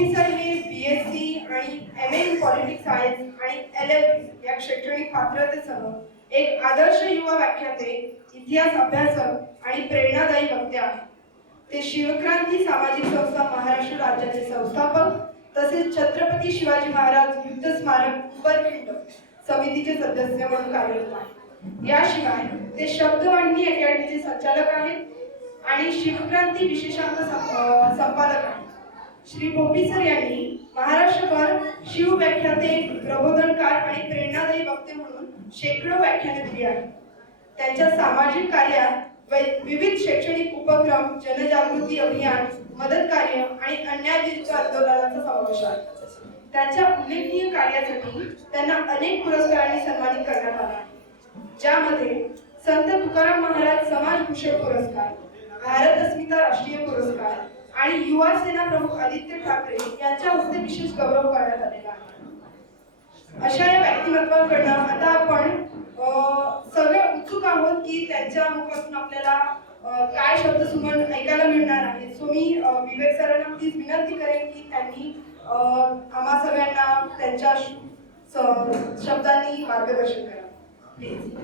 Officer हे BSc आणि MA in politics science आणि LLB या शैक्षणिक पात्रतेसह एक आदर्श युवा व्याख्याते, इतिहास अभ्यासक आणि प्रेरणादायी वक्ते आहेत. ते शिवक्रांती सामाजिक संस्था महाराष्ट्र राज्याचे संस्थापक तसेच छत्रपती शिवाजी महाराज युद्ध स्मारक उपरखंड समितीचे सदस्य म्हणून कार्यरत आहेत. याशिवाय ते शब्दवाहिनी अकॅडमीचे संचालक आहेत आणि शिवक्रांती विशेषांक संपादक आहेत. श्री पोपी सर यांनी महाराष्ट्रभर शिव व्याख्याते, प्रबोधनकार आणि प्रेरणादायी वक्ते म्हणून शेकडो व्याख्याने दिली आहेत. त्यांच्या सामाजिक कार्यात विविध शैक्षणिक उपक्रम, जनजागृती अभियान, मदत कार्य आणि अन्यायविरुद्ध आंदोलनाचा समावेश आहे. त्यांच्या उल्लेखनीय कार्यासाठी त्यांना अनेक पुरस्कारांनी सन्मानित करण्यात आले आहे, ज्यामध्ये संत तुकाराम महाराज समाजभूषण पुरस्कार, भारत अस्मिता राष्ट्रीय पुरस्कार आणि युवा सेना प्रमुख आदित्य ठाकरे यांच्या हस्ते विशेष गौरव करण्यात आलेला आहे. अशा या व्यक्तिमत्वांकडनं आता आपण सगळे उत्सुक आहोत की त्यांच्या मुखातून आपल्याला काय शब्दसुमन ऐकायला मिळणार आहे. सो मी विवेक सरांना प्लीज विनंती करेन की त्यांनी आम्हा सगळ्यांना त्यांच्या शब्दांनी मार्गदर्शन करा प्लीज.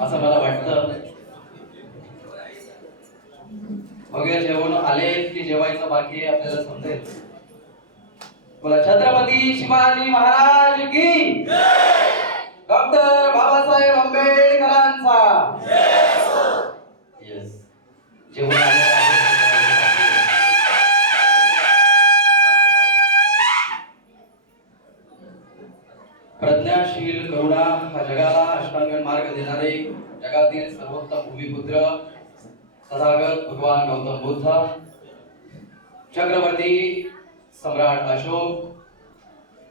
असं मला वाटतं. वगैरे जेवण आले की जेवायचं बाकी आपल्याला समजेल. बोला छत्रपती शिवाजी महाराज की जय. डॉक्टर बाबासाहेब आंबेडकरांचा येस. जेवण आले प्रज्ञाशील करुणा हा जगाला अष्टांगण मार्ग देणारे जगातील सर्वोत्तम भूमिपुत्र तथागत भगवान गौतम बुद्ध, चक्रवर्ती सम्राट अशोक,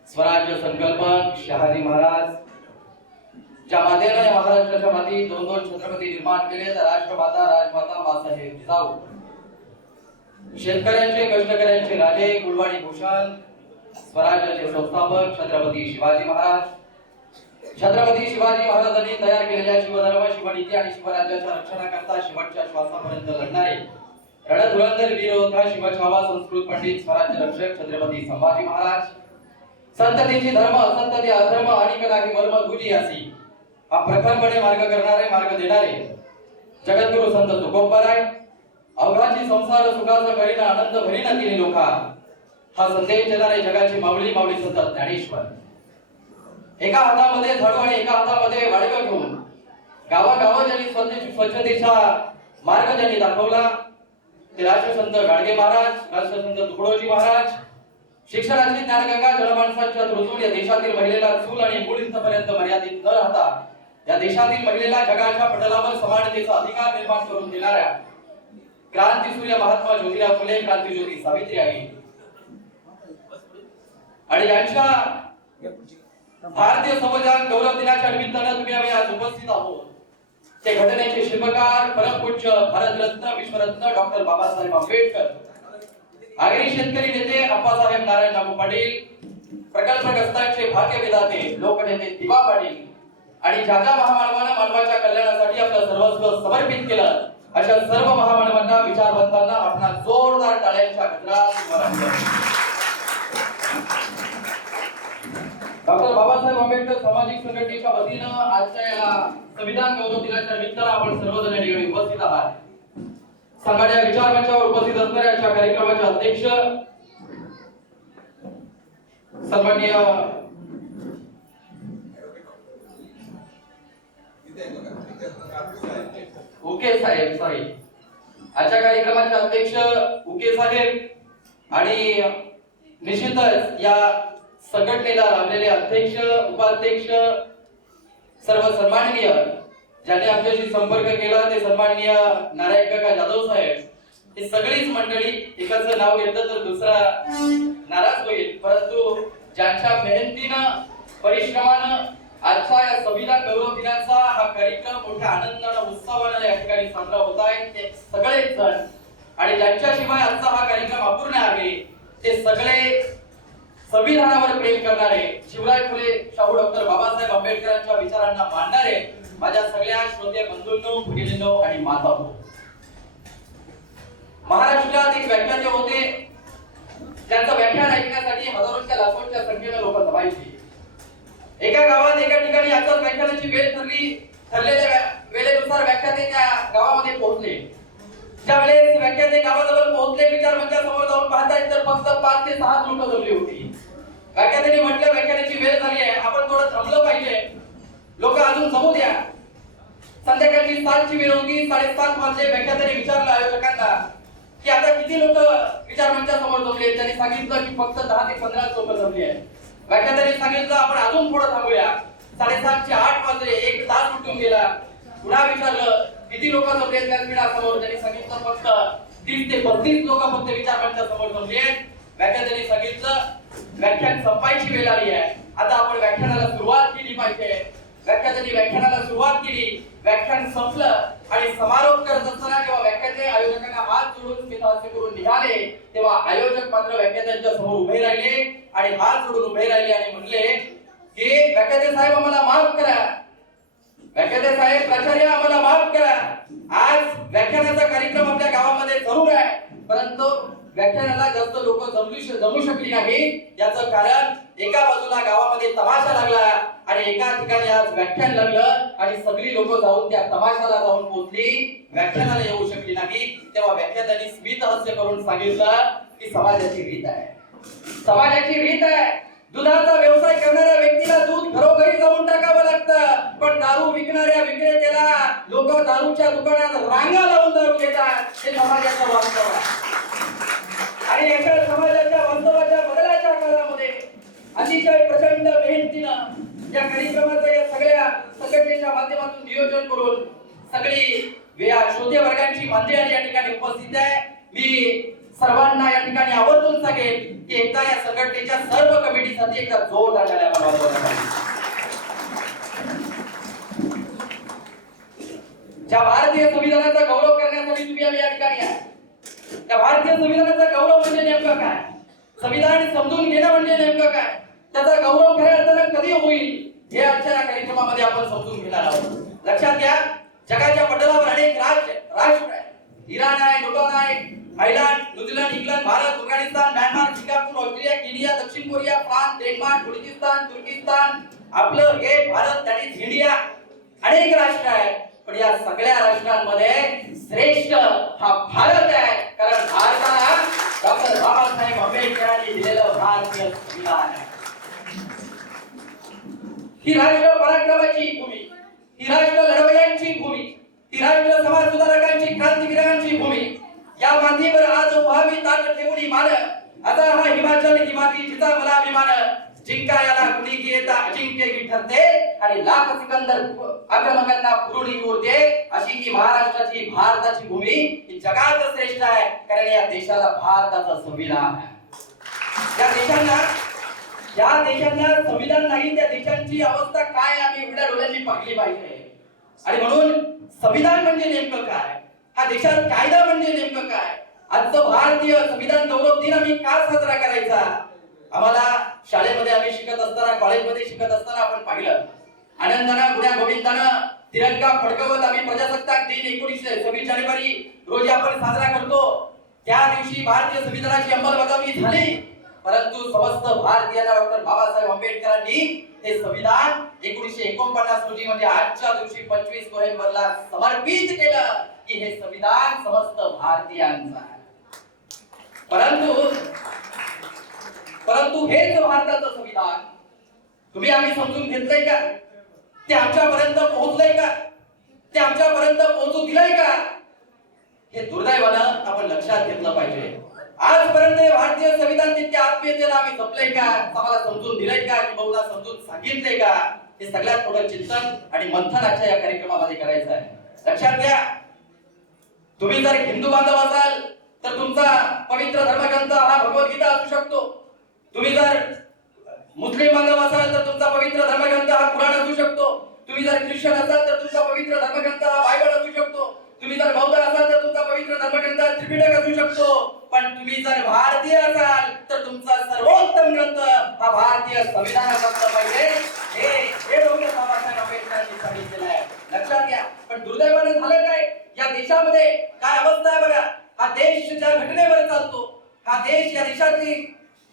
स्वराज्य संकल्पक शहाजी महाराज, ज्या मातेने महाराष्ट्राच्या मातीत दोन दोन छत्रपती निर्माण केले तर राष्ट्रमाता राजमाता मासाहेब जिजाऊ, शेतकऱ्यांचे कष्टकऱ्यांचे राजे कुलवाडी भूषण, स्वराज्याचे संस्थापक छत्रपती शिवाजी महाराज. छत्रपती शिवाजी महाराजांनी तयार केलेल्या शिवधर्म, शिवनीती आणि शिवराज्याच्या रक्षणाकरता शेवटच्या श्वासापर्यंत लढणारे रणधुरंधर वीर योद्धा शिवछावा संस्कृत पंडित स्वराज्य रक्षक छत्रपती संभाजी महाराज. संततीची धर्म, असंतती, अधर्म आणि कदाही मर्म तुझी असी हा प्रखरपणे मार्ग करणारे, मार्ग देणारे जगद्गुरु संत तुकोबराय. अवघाची संसार सुखाचा करीना आनंद भरीना तिने लोका हा संदेश देणारे जगाची माऊली माऊली संत ज्ञानेश्वर. एका हातामध्ये झाडू आणि एका हातामध्ये वाडगं घेऊन गावागाव ज्यांनी स्वच्छतेचा मार्ग ज्यांनी दाखवला ते राष्ट्रसंत गाडगे महाराज, राष्ट्रसंत तुकडोजी महाराज. शिक्षणाची ज्ञानगंगा जनमानसांच्या रुजून या देशातील महिलेला चूल आणि मूळ इथपर्यंत मर्यादित न राहता या देशातील महिलेला जगाच्या पटलावर समानतेचा अधिकार निर्माण करून देणाऱ्या क्रांतीसूर्य महात्मा ज्योतिराव फुले, क्रांतीज्योती सावित्री आहे. आणि यांच्या भारतीय संविधान गौरव दिनाच्या निमित्तानं तुम्ही आम्ही आज उपस्थित आहोत. ते घटनेचे शिल्पकार परमपूज्य भारतरत्न विश्वरत्न डॉक्टर बाबासाहेब आंबेडकर, आगरी शेतकरी नेते अप्पासाहेब नारायण नागू पाटील, प्रकल्पग्रस्तांचे भाग्य विधाते लोकनेते दिवा पाटील आणि ज्या ज्या महामानवानं मानवाच्या कल्याणासाठी आपलं सर्वस्व समर्पित केलं अशा सर्व महामानवांना, विचारवंतांना आपला जोरदार टाळ्यांच्या गजरात डॉक्टर बाबासाहेब आंबेडकर सामाजिक संघटनेच्या वतीनं आजच्या या संविधान गौरव दिनाच्या निमित्तानं आपण सर्वजण या ठिकाणी उपस्थित आहात. संघाच्या विचार मंचावर उपस्थित असणाऱ्या आजच्या कार्यक्रमाचे अध्यक्ष सन्माननीय उके साहेब, सॉरी, आजच्या कार्यक्रमाचे अध्यक्ष उके साहेब आणि निश्चितच या संघटनेला लाभलेले अध्यक्ष, उपाध्यक्ष, सर्व सन्माननीय ज्यांनी आमच्याशी संपर्क केला ते सन्माननीय नारायण काका जाधव साहेब, ही सगळीच मंडळी. एकाचं नाव घेतलं तर दुसरा नाराज होईल, परंतु ज्यांच्या मेहनतीनं, परिश्रमानं आजच्या या संविधान गौरव दिनाचा हा कार्यक्रम मोठ्या आनंदाने उत्साहाने या ठिकाणी साजरा होत आहे. ते सगळेच जण आणि ज्यांच्याशिवाय आजचा हा कार्यक्रम अपूर्ण आहे ते सगळे संविधानावर प्रेम करणारे, शिवराय फुले शाहू डॉक्टर बाबासाहेब आंबेडकरांच्या विचारांना मानणारे माझ्या सगळ्या श्रोते बंधूंनो, भगिनींनो आणि मातांनो, महाराष्ट्रात एक व्याख्याते होते ज्यांचं व्याख्यान ऐकण्यासाठी हजारोच्या लाखोच्या संख्येने लोक जमायचे. एका गावात एका ठिकाणी आजच्या व्याख्यानाची वेळ ठरलेल्या वेळेनुसार व्याख्याते त्या गावामध्ये पोहोचले. ज्या वेळेस व्याख्याते गावाजवळ पोहोचले, विचार मंचासमोर जाऊन पाहतायत तर फक्त 5 ते 6 लोक जमली होती. व्याख्यात्याने म्हटलं, व्याख्यानाची वेळ झाली आहे, आपण थोडं थांबलं पाहिजे, लोक अजून जमू द्या. संध्याकाळची 7 ची वेळ होती. 7:30 वाजले. व्याख्यात्याने विचारलं आयोजकांना की आता किती लोक विचार मंचासमोर जमले. त्यांनी सांगितलं की फक्त 10 ते 15 लोक जमली आहेत. व्याख्यात्याने सांगितलं आपण अजून थोडं थांबूया. 7:30 चे 8 वाजले. 1 तास उठून गेला. पुन्हा विचारलं किती लोक जमले व्यासपीठासमोर. त्यांनी सांगितलं फक्त 30 ते 35 लोक फक्त विचार मंचासमोर जमले आहेत. व्याख्यात्याने सांगितलं व्याख्यान संपायची वेळ आली आहे, आता आपण व्याख्यानाला सुरुवात केली पाहिजे. व्याख्यात्याने व्याख्यानाला सुरुवात केली. व्याख्यान संपलं आणि समारोप करत असताना जेव्हा व्याख्याते आयोजकांना हात जोडून स्मितहास्य करून निघाले तेव्हा आयोजक मात्र व्याख्यात्यांच्या समोर उभे राहिले आणि हात जोडून उभे राहिले आणि म्हणले की व्याख्याते साहेब आम्हाला माफ करा, व्याख्याते साहेब प्राचार्य आम्हाला माफ करा. आज व्याख्यानाचा कार्यक्रम आपल्या गावामध्ये जरूर आहे, परंतु व्याख्यानाला जास्त लोक जमू शकली नाही. याचं कारण एका बाजूला गावामध्ये तमाशा लागला आणि एका ठिकाणी आज व्याख्यान लागलं आणि सगळी लोक जाऊन त्या तमाशाला जाऊन पोहोचली, व्याख्यानाला येऊ शकली नाही. तेव्हा व्याख्यात्यांनी स्मितहास्य करून सांगितलं की समाजाची रीत आहे, समाजाची रीत आहे. दुधाचा व्यवसाय करणाऱ्या व्यक्तीला दूध घरोघरी जाऊन टाकावं लागतं, पण दारू विकणाऱ्या विक्रेत्याला लोक दारूच्या दुकानात रांगा लावून दारू घेतात. हे समाजाचं वास्तव आहे. आणि एका समाजाच्या वास्तवाच्या बदलाच्या काळामध्ये अतिशय प्रचंड मेहनतीनं या कार्यक्रमाचं या सगळ्या संघटनेच्या माध्यमातून नियोजन करून सगळी श्रोते वर्गांची मंडळी या ठिकाणी उपस्थित आहे. मी सर्वांना या ठिकाणी आवर्जून सांगेन की एकदा या संघटनेच्या सर्व कमिटीसाठी एकदा जोरदार टाळ्या वाजवा. ज्या भारतीय संविधानाचा गौरव करण्यासाठी तुम्ही आम्ही या ठिकाणी आहे. त्या भारतीय संविधानाचा गौरव म्हणजे नेमकं काय, संविधान समजून घेणं म्हणजे नेमकं काय, त्याचा गौरव खऱ्या अर्थानं कधी होईल हे आजच्या या कार्यक्रमामध्ये आपण समजून घेणार आहोत. लक्षात घ्या, जगाच्या पटलावर अनेक राष्ट्र आहेत. इराण आहे, भूटान आहे, Thailand, New Zealand, England, Bharat, Afghanistan, Myanmar, Singapore, Australia, Kenya, दक्षिण कोरिया, फ्रान्स, डेन्मार्क, बलुचिस्तान, तुर्किस्तान, आपलं हे भारत, दॅट इज इंडिया. अनेक राष्ट्र आहेत, पण या सगळ्या राष्ट्रांमध्ये श्रेष्ठ हा भारत आहे, कारण भारताला डॉक्टर बाबासाहेब आंबेडकरांनी दिलेलं भारतीय संविधान आहे. ही राष्ट्र पराक्रमाची भूमी, ही राष्ट्र लढवय्यांची भूमी, ही राष्ट्र समाज सुधारकांची, क्रांतिवीरांची भूमी. या मातीवर आज व्हावी ताट ठेवणी मान, आता हा हिमाचल ही माती जिचा मला अभिमान. जिंकायला कुणी की येता अजिंक्य ही ठरते आणि लाख सिकंदर आक्रमकांना पुरवणी उरते. अशी की महाराष्ट्राची, भारताची भूमी ही जगात श्रेष्ठ आहे, कारण या देशाला भारताचं संविधान आहे. या देशांना संविधान नाही, त्या देशांची अवस्था काय आम्ही उघड्या डोळ्यांनी पाहिली पाहिजे. आणि म्हणून संविधान म्हणजे नेमकं काय, हा देशात कायदा म्हणजे नेमकं काय, आजचं भारतीय संविधान गौरव दिन आम्ही का साजरा करायचा. आम्हाला शाळेमध्ये आम्ही शिकत असताना, कॉलेजमध्ये शिकत असताना आपण पाहिलं, आनंदानं गुण्या गोविंदानं तिरंगा फडकवत आम्ही प्रजासत्ताक दिन 26 जानेवारी रोजी आपण साजरा करतो. त्या दिवशी भारतीय संविधानाची अंमलबजावणी झाली, परंतु समस्त भारतीयांना डॉक्टर बाबासाहेब आंबेडकरांनी हे संविधान 1949 रोजी म्हणजे आजच्या दिवशी 25 नोव्हेंबरला समर्पित केलं की हे संविधान समस्त भारतीयांचं आहे. परंतु हेच भारताचं संविधान तुम्ही आम्ही समजून घेतलंय का, ते आमच्यापर्यंत पोहोचलंय का, ते आमच्यापर्यंत पोहोचू दिलंय का, हे दुर्दैवानं आपण लक्षात घेतलं पाहिजे. आजपर्यंत भारतीय संविधान तितक्या आत्मीयतेला आम्ही जपलंय का, आम्हाला समजून दिलंय का, की बहुधा समजून सांगितलंय का, हे सगळ्यात थोडं चिंतन आणि मंथन आजच्या या कार्यक्रमामध्ये करायचं आहे. लक्षात घ्या, तुम्ही जर हिंदू बांधव असाल तर तुमचा पवित्र धर्मग्रंथ हा भगवद्गीता असू शकतो. तुम्ही जर मुस्लिम बांधव असाल तर तुमचा पवित्र धर्मग्रंथ हा कुराण असू शकतो. तुम्ही जर ख्रिश्चन असाल तर तुमचा पवित्र धर्मग्रंथ हा बायबल असू शकतो. तुम्ही जर बौद्ध असाल तर तुमचा पवित्र धर्मग्रंथ त्रिपिटक असू शकतो. पण तुम्ही जर भारतीय असाल तर तुमचा सर्वोत्तम ग्रंथ हा भारतीय संविधान असला पाहिजे. हे डॉक्टर बाबासाहेब आंबेडकरांनी सांगितलेलं आहे. लक्षात घ्या. पण दुर्दैवाने झालं काय, या देशामध्ये काय अवस्था आहे बघा. हा देश ज्या घटनेवर चालतो, हा देश या देशाची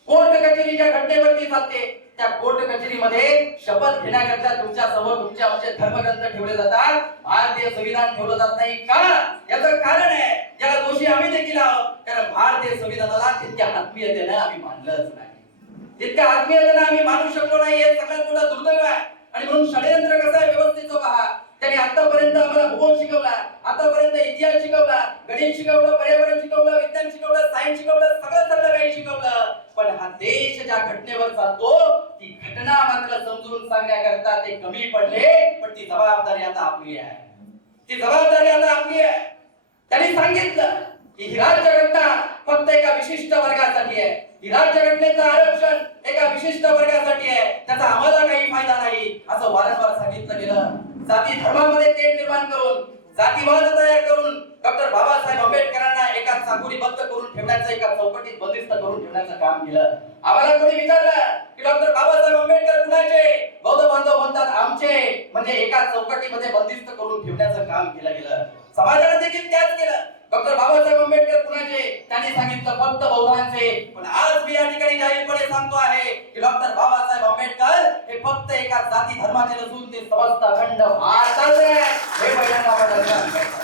कोर्ट कचेरी ज्या घटनेवरती चालते, त्या कोर्ट कचेरीमध्ये शपथ घेण्याकरता तुमच्या समोर तुमचे आमचे धर्मग्रंथ ठेवले जातात, भारतीय संविधान ठेवलं जात नाही का? याचं कारण आहे, याला दोषी आम्ही देखील आहोत, कारण भारतीय संविधानाला तितक्या आत्मीयतेने आम्ही मानलंच नाही. तितक्या आत्मीयतेने आम्ही मानू शकलो नाही. हे सगळ्यात मोठा दुर्दैव आहे. आणि म्हणून षडयंत्र कसं आहे व्यवस्थित पहा. त्यांनी आतापर्यंत आम्हाला भूगोल शिकवला, आतापर्यंत इतिहास शिकवला, गणित शिकवलं, पर्यावरण शिकवलं, विज्ञान शिकवलं, सायन्स शिकवलं, सगळं काही शिकवलं. पण हा देश ज्या घटनेवर चालतो ती घटना मात्र समजून सांगण्याकरता ते कमी पडले. पण ती जबाबदारी आता आपली आहे. ती जबाबदारी आता आपली आहे. त्यांनी सांगितलं की ही राज्यघटना फक्त एका विशिष्ट वर्गासाठी आहे. ही राज्यघटनेचं आरक्षण एका विशिष्ट वर्गासाठी आहे. त्याचा आम्हाला काही फायदा नाही असं वारंवार सांगितलं गेलं. जाती धर्मामध्ये तेढ निर्माण करून, जातीवाद तयार करून डॉक्टर बाबासाहेब आंबेडकरांना एका चाकोरीबद्ध करून ठेवण्याचं, एका चौकटीत बंदिस्त करून ठेवण्याचं काम केलं. आम्हाला कोणी विचारलं की डॉक्टर बाबासाहेब आंबेडकर कुणाचे? बौद्ध बांधव म्हणतात आमचे. म्हणजे एका चौकटीमध्ये बंदिस्त करून ठेवण्याचं काम केलं गेलं. समाजाने देखील त्याच केलं. डॉक्टर बाबासाहेब आंबेडकर कुणाचे? त्यांनी सांगितलं फक्त बौद्धांचे. पण आज मी या ठिकाणी जाहीरपणे सांगतो आहे की डॉक्टर बाबासाहेब आंबेडकर हे फक्त एका जाती धर्माचे नसून ते समस्त अखंड भारताचे आहे. हे पहिल्यांदा आपण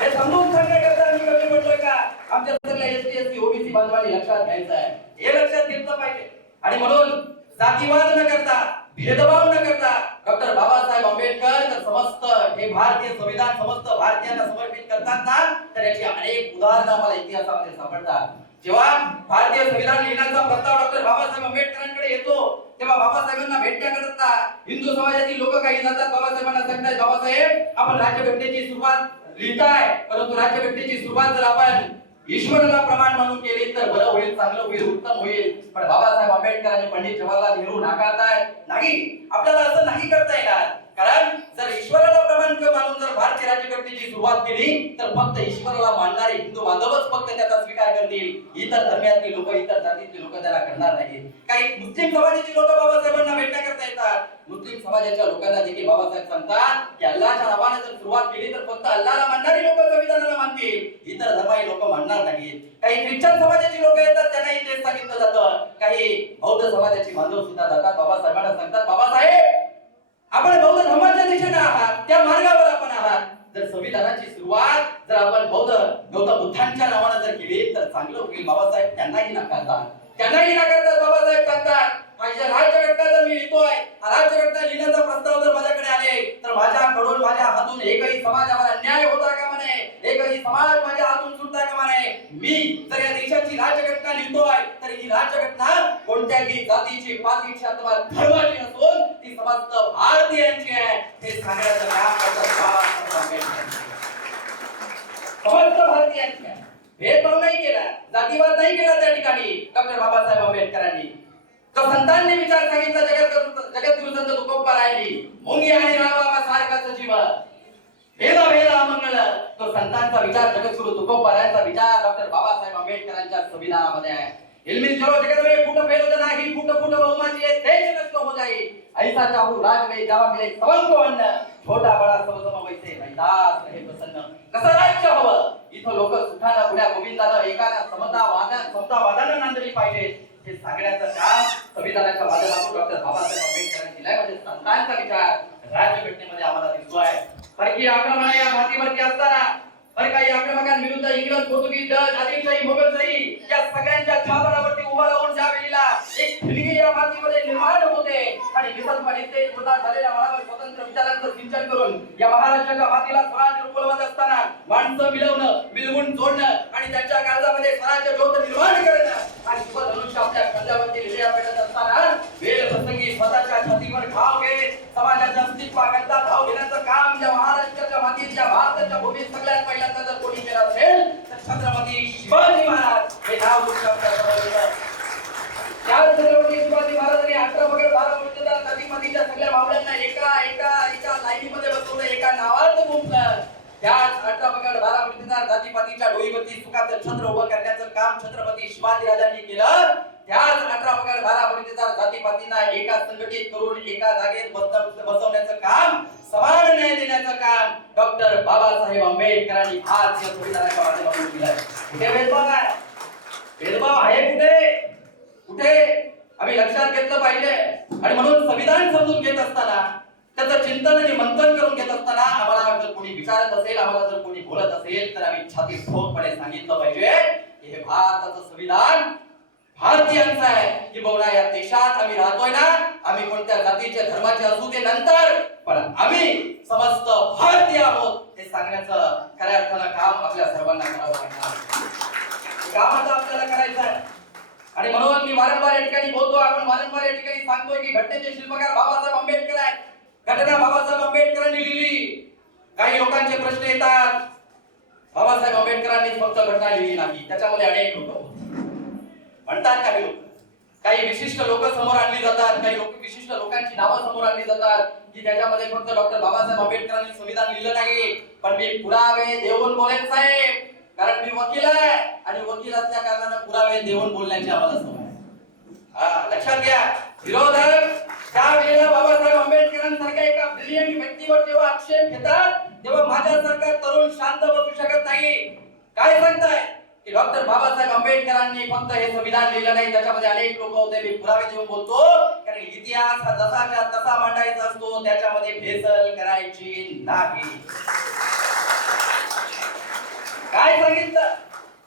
हे समजून सांगण्याकरता मी कधी म्हटलं का आमच्या सगळ्या एसटी एसटी ओबीसी बांधवांनी लक्षात घ्यायचं आहे. हे लक्षात घेतलं पाहिजे. आणि म्हणून जातीवाद न करता, भेदभाव न करता डॉक्टर बाबासाहेब आंबेडकर तर समस्त हे भारतीय संविधान समस्त भारतीयांना समर्पित करतात ना, तर याची अनेक उदाहरणं आम्हाला इतिहासामध्ये सापडतात. जेव्हा भारतीय संविधान लिहिण्याचा प्रस्ताव डॉक्टर बाबासाहेब आंबेडकरांकडे येतो तेव्हा बाबासाहेबांना भेटण्याकरता हिंदू समाजातील लोक काही जातात. बाबासाहेबांना सांगतात बाबासाहेब आपण राज्यघटनेची सुरुवात लिहिताय, परंतु राज्यघटनेची सुरुवात जर आपण ईश्वराला प्रमाण म्हणून केली तर बरं होईल, चांगलं होईल, उत्तम होईल. पण बाबासाहेब आंबेडकर आणि पंडित जवाहरलाल नेहरू नाकारताय. नाही, आपल्याला असं नाही करता येणार. कारण जर ईश्वराला प्रमाण मानून जर भारतीय राज्यघटनेची सुरुवात केली तर फक्त ईश्वराला मानणारे हिंदू बांधवच फक्त त्याचा स्वीकार करतील. इतर धर्मातली लोक, इतर जातीतली लोक त्याला करणार नाहीत. काही मुस्लिम समाजाची लोक बाबासाहेबांना भेटण्याकरता येतात. मुस्लिम समाजाच्या लोकांना देखील बाबासाहेब सांगतात की अल्लाहच्या नावाने जर सुरुवात केली तर फक्त अल्लाहला मानणारी लोक संविधानाला मानतील, इतर धर्माची लोक मानणार नाहीत. काही ख्रिश्चन समाजाची लोक येतात, त्यांनाही तेच सांगितलं जातं. काही बौद्ध समाजाची बांधव सुद्धा जातात, बाबासाहेबांना सांगतात बाबासाहेब आपण बौद्ध धर्माच्या दिशेने आहात, त्या मार्गावर आपण आहात. जर संविधानाची सुरुवात जर आपण गौतम बुद्धांच्या नावाने जर केली तर चांगलं होईल. बाबासाहेब त्यांनाही नाकारतात. बाबासाहेब सांगतात माझ्या राज्यघटना जर मी लिहितोय, राज्यघटना लिहिण्याचा प्रस्ताव जर माझ्याकडे आले तर माझ्याकडून माझ्या हातून एकही समाजावर अन्याय होता कामा नये, एकही समाज माझ्या हातून सुटता कामा नये. मी जर या देशाची राज्यघटना लिहितोय तर ही राज्यघटना कोणत्याही जातीची, पातीची अथवा धर्माची नसून ती समस्त भारतीयांची आहे हे सांगण्याचं काम करतात बाबासाहेब आंबेडकर. समस्त भारतीयांची आहे. भेदभाव नाही केला, जातीवाद नाही केला त्या ठिकाणी डॉक्टर बाबासाहेब आंबेडकरांनी. तो संतांनी विचार सांगितला जगद्गुरु संत तुकोबा रायनी मुंगी आणि रावा सारखाच जीवन भेदा भेदा मंगल. तो संतांचा विचार जगद्गुरु तुकोबा रायांचा विचार डॉक्टर बाबासाहेब आंबेडकरांच्या संविधानामध्ये आहे. इल्मी चलो जगत में फूट फेलो नाही, फूट फूट बहुमत ये देश नष्ट हो जाई. ऐसा चाहू राज में जावा मिले सबको अन्न, छोटा बडा सब सम वैसे मैदास रहे प्रसन्न. कसं राज्य हवं? इथं लोक सुखानं पुढ्या गोविंदानं एकानं समता वादानं नांदली पाहिजे हे सांगण्याचं काम संविधानाच्या माध्यमातून डॉक्टर बाबासाहेब आंबेडकरांनी केलंय. म्हणजे संतांचा विचार राज्यघटनेमध्ये आम्हाला दिसतोय. परकीय आक्रमण या भारतीवरती असताना काही आक्रमकांविरुद्ध इंग्रज, पोर्तुगीज, डच, आदिलशाही, मोगलशाही या सगळ्यांच्या छापरावरती उभा राहून ज्या वेळेला एक ठिणगी या मातीमध्ये निर्माण होते आणि विसर्जनाचे निर्माण झालेल्या मनावर स्वतंत्र विचारांचं सिंचन करून या महाराष्ट्राच्या मातीला स्वराज्य रूपवत असताना माणसं मिळवून जोडणं आणि त्यांच्या काळजामध्ये स्वराज्य ज्योत निर्माण करणं आणि शुभधनुष्य आपल्या खांद्यावरती लिहिल्या पेटत असताना वेळ प्रसंगी स्वतःच्या छातीवर घाव घेत समाजाच्या अस्तित्वाकरता धाव घेण्याचं काम ज्या महाराष्ट्राच्या मातीत, या भारताच्या भूमीत सगळ्यात पहिल्यांदा जर कोणी केलं असेल तर छत्रपती शिवाजी महाराज हे नाव छत्रपती शिवाजी महाराजांनी 11 केलं, त्याच 18 पगड 12 पटीदार जातीपातींना एका संघटित करून एका जागेत बसवण्याचं काम, समान न्याय देण्याचं काम डॉक्टर बाबासाहेब आंबेडकरांनी भारतीय संविधानाच्या माध्यमातून केलं. कुठे भेदभाव आहे? भेदभाव आहे कुठे? कुठे? आम्ही लक्षात घेतलं पाहिजे. आणि म्हणून संविधान समजून घेत असताना, त्याचं चिंतन आणि मंथन करून घेत असताना आम्हाला जर कोणी विचारत असेल, आम्हाला जर कोणी बोलत असेल, तर आम्ही छाती ठोकपणे सांगितलं पाहिजे की हे भारताचं संविधान भारतीयांचं आहे. की बहुना या देशात आम्ही राहतोय ना, आम्ही कोणत्या जातीचे धर्माचे असू ते नंतर, पण आम्ही समस्त भारतीय आहोत हे सांगण्याचं खऱ्या अर्थानं काम आपल्या सर्वांना करावं लागणार. काम आता आपल्याला करायचं आहे. आणि म्हणून मी वारंवार या ठिकाणी बोलतो, आपण वारंवार या ठिकाणी सांगतोय की घटनेचे शिल्पकार बाबासाहेब आंबेडकर आहेत. घटना बाबासाहेब आंबेडकरांनी लिहिली. काही लोकांचे प्रश्न येतात, बाबासाहेब आंबेडकरांनी फक्त घटना लिहिली नाही, त्याच्यामध्ये अनेक लोक म्हणतात. काही विशिष्ट लोक समोर आणली जातात, काही विशिष्ट लोकांची नावं समोर आणली जातात की त्याच्यामध्ये फक्त डॉक्टर बाबासाहेब आंबेडकरांनी संविधान लिहिलं नाही. पण मी पुरावे देऊन बोलेन साहेब, कारण मी वकील आहे आणि वकील असल्या कारणाने पुरावे देऊन बोलण्याची आम्हाला सवय आहे. लक्षात घ्या, विरोधक त्या वेळेला बाबासाहेब आंबेडकरांसारख्या एका ब्रिलियंट व्यक्तीवर जेव्हा आक्षेप घेतात, तेव्हा माझ्यासारखा तरुण शांत बसू शकत नाही. काय सांगताय की डॉक्टर बाबासाहेब आंबेडकरांनी फक्त हे संविधान लिहिलं नाही, त्याच्यामध्ये अनेक लोक होते. मी पुरावे देऊन बोलतो, कारण इतिहास हा जसाच्या तसा मांडायचा असतो, त्याच्यामध्ये भेसळ करायची नाही. काय सांगितलं?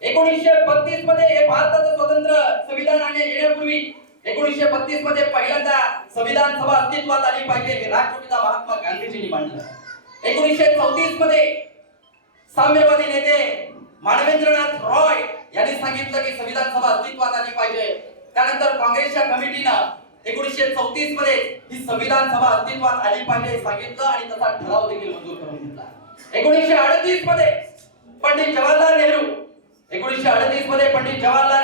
1932 मध्ये हे भारताचं स्वतंत्र संविधान येण्यापूर्वी 1932 मध्ये पहिल्यांदा संविधान सभा अस्तित्वात आली पाहिजे हे राष्ट्रपिता महात्मा गांधीजींनी मांडलं. 1934 मध्ये साम्यवादी नेते मानवेंद्रनाथ रॉय यांनी सांगितलं की संविधान सभा अस्तित्वात आली पाहिजे. त्यानंतर काँग्रेसच्या कमिटीनं 1934 मध्ये ही संविधान सभा अस्तित्वात आली पाहिजे सांगितलं आणि तसा ठराव देखील मंजूर करून घेतला. 1938 मध्ये पंडित जवाहरलाल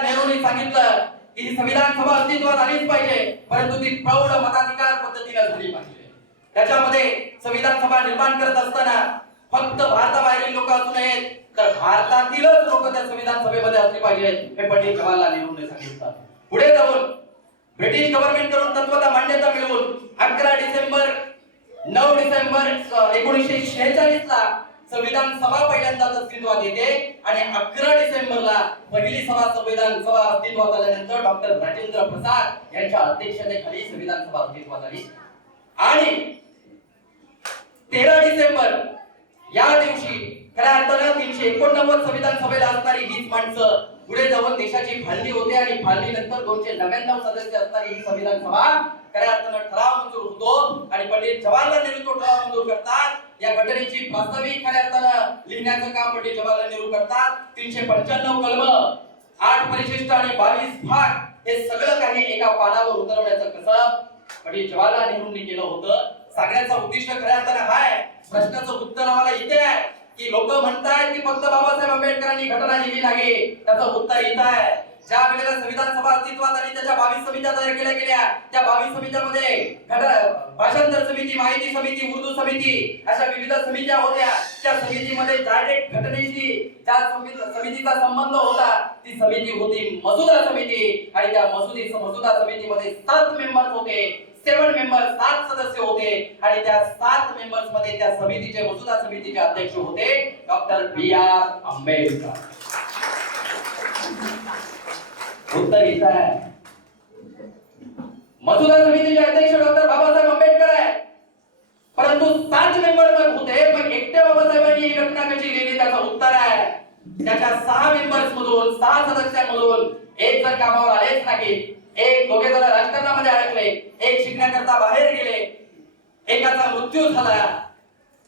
नेहरूंनी सांगितलं की ही संविधान सभा अस्तित्वात आलीच पाहिजे, परंतु ती प्रौढ मताधिकार पद्धतीने झाली पाहिजे. त्याच्यामध्ये संविधान सभा निर्माण करत असताना फक्त भारताबाहेरील लोक असू नयेत, तर भारतातीलच लोक त्या संविधान सभेमध्ये असले पाहिजेत हे पंडित जवाहरलाल नेहरूंनी सांगितलं. पुढे जाऊन ब्रिटिश गव्हर्नमेंट कडून तत्वता मान्यता मिळवून 9 डिसेंबर 1946 ला संविधान सभा पहिल्यांदाच अस्तित्वात येते आणि 11 डिसेंबरला पहिली संविधान सभा अस्तित्वात आल्यानंतर डॉक्टर राजेंद्र प्रसाद यांच्या अध्यक्षतेखाली संविधान सभा अस्तित्वात आली. आणि 13 डिसेंबर या दिवशी खऱ्या अर्थानं 389 संविधान सभेला असणारी हीच माणसं पुढे जाऊन देशाची फाळणी होते आणि फाळणीनंतर 299 सदस्य असणारी ही संविधान सभा खऱ्या अर्थानं ठराव मंजूर होतो आणि पंडित जवाहरलाल नेहरू तो ठराव मंजूर करतात. या घटनेची प्रास्ताविक खऱ्या अर्थानं लिहिण्याचं काम पंडित जवाहरलाल नेहरू करतात. 395 कलम, 8 परिशिष्ट आणि 22 भाग हे सगळं काही एका पानावर उतरवण्याचं कसं पंडित जवाहरलाल नेहरूंनी केलं होतं. सांगण्याचा उद्देश खऱ्या अर्थानं हाय. प्रश्नाचं उत्तर आम्हाला इथे आहे की लोक म्हणतायत की फक्त बाबासाहेब आंबेडकरांनी घटना लिहिली नाही. त्याचं उत्तर इथं आहे. ज्या वेळेला संविधान सभा अस्तित्वात आली त्याच्या 22 समित्या तयार केल्या गेल्या. त्या 22 समित्यांमध्ये भाषांतर समिती, माहिती समिती, उर्दू समिती अशा विविध समित्या होत्या. त्या समितीमध्ये डायरेक्ट घटनेशी ज्या समितीचा संबंध होता ती समिती होती मसुदा समिती. आणि त्या मसुदा समितीमध्ये 7 मेंबर्स होते. 7 मेंबर्स, 7 सदस्य होते. आणि त्या 7 मेंबर्स मध्ये त्या समितीचे मसुदा समितीचे अध्यक्ष होते डॉक्टर B.R. आंबेडकर. उत्तर इथं आहे. मसुदा समितीचे अध्यक्ष डॉक्टर बाबासाहेब आंबेडकर आहे, परंतु 7 मेंबर पण होते. पण एकट्या बाबासाहेबांनी ही घटना कशी लिहिली त्याचं उत्तर आहे त्याच्या 6 मेंबर्स मधून, 6 सदस्यांमधून एक जण कामावर आलेच नाही. दोघे जण राजकारणामध्ये अडकले, एक शिकण्याकरता बाहेर गेले, एकाचा मृत्यू झाला,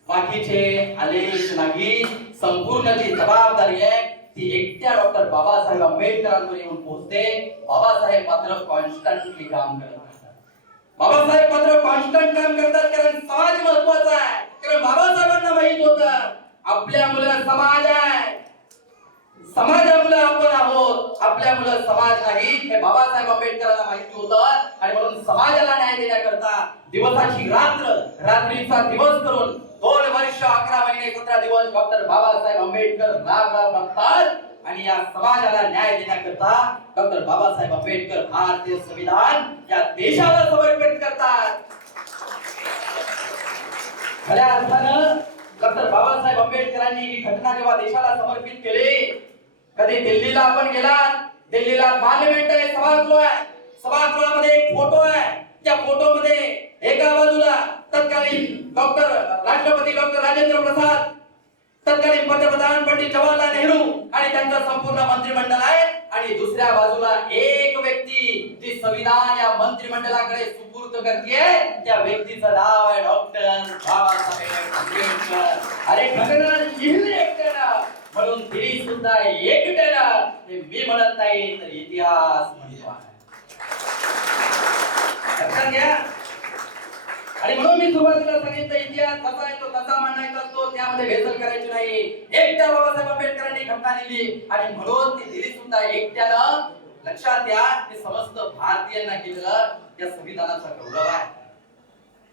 बाकीचे आलेच नाही. संपूर्ण जी जबाबदारी आहे ती एकट्या डॉक्टर बाबासाहेब आंबेडकरांवर येऊन पोहोचते. बाबासाहेब मात्र कॉन्स्टंटली काम करतात. बाबासाहेब मात्र कॉन्स्टंट काम करतात कारण समाज महत्वाचा आहे. कारण बाबासाहेबांना माहित होतं आपल्या मुलं समाज आहे, समाजामुळे आपण आहोत, आपल्या मुलं समाज नाही हे बाबासाहेब आंबेडकरांना माहिती होतं. आणि म्हणून समाजाला न्याय देण्याकरता दिवसाची रात्र, रात्रीचा दिवस करून 2 वर्ष 11 महिने 17 दिवस डॉक्टर बाबासाहेब आंबेडकर राब राबतात. आणि या समाजाला न्याय देण्याकरता डॉक्टर बाबासाहेब आंबेडकर भारतीय संविधान या देशाला समर्पित करतात. खऱ्या अर्थानं डॉक्टर बाबासाहेब आंबेडकरांनी ही घटना जेव्हा देशाला समर्पित केली, कधी दिल्लीला आपण गेलात, दिल्लीला पार्लिमेंट आहे, सभागृह आहे, सभागृहामध्ये एक फोटो आहे, त्या फोटोमध्ये एका बाजूला तत्कालीन राष्ट्रपती डॉक्टर राजेंद्र प्रसाद, तत्कालीन पंतप्रधान पंडित जवाहरलाल नेहरू आणि त्यांचा संपूर्ण मंत्रिमंडळ आहे, आणि दुसऱ्या बाजूला एक व्यक्ती जी संविधान या मंत्रिमंडळाकडे सुपूर्द करते, त्या व्यक्तीचं नाव आहे डॉक्टर बाबासाहेब आंबेडकर. अरे घटना लिहिली एकट्यानं, म्हणून दिली सुद्धा एकट्यानं. हे मी म्हणत नाही तर इतिहास म्हणतो आहे. लक्षात घ्या. आणि म्हणून मी सुरुवातीला सांगितलं, इतिहास कसा आहे तो तसा मांडायचा असतो, त्यामध्ये भेसळ करायची नाही. एकट्या बाबासाहेब आंबेडकरांनी घटना लिहिली आणि म्हणून ती दिली सुद्धा एकट्यानं. लक्षात घ्या, हे समस्त भारतीयांना केलेलं या संविधानाचा गौरव आहे.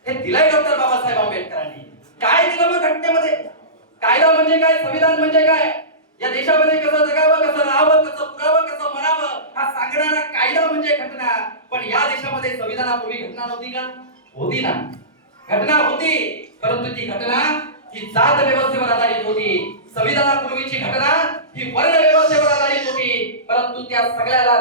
हे दिलंय डॉक्टर बाबासाहेब आंबेडकरांनी. काय दिलं मग घटनेमध्ये? कायदा म्हणजे काय, संविधान म्हणजे काय, या देशामध्ये कसं जगावं, कसं राहावं, कसं पुरावं, कसं मरावं, हा सांगणारा कायदा म्हणजे घटना. पण या देशामध्ये संविधानापूर्वी घटना नव्हती का? होती ना, घटना होती. परंतु ती घटना ही जात व्यवस्थेवर आधारित होती. संविधानापूर्वीची घटना ही वर्ण व्यवस्थेवर आधारित होती. परंतु त्या सगळ्याला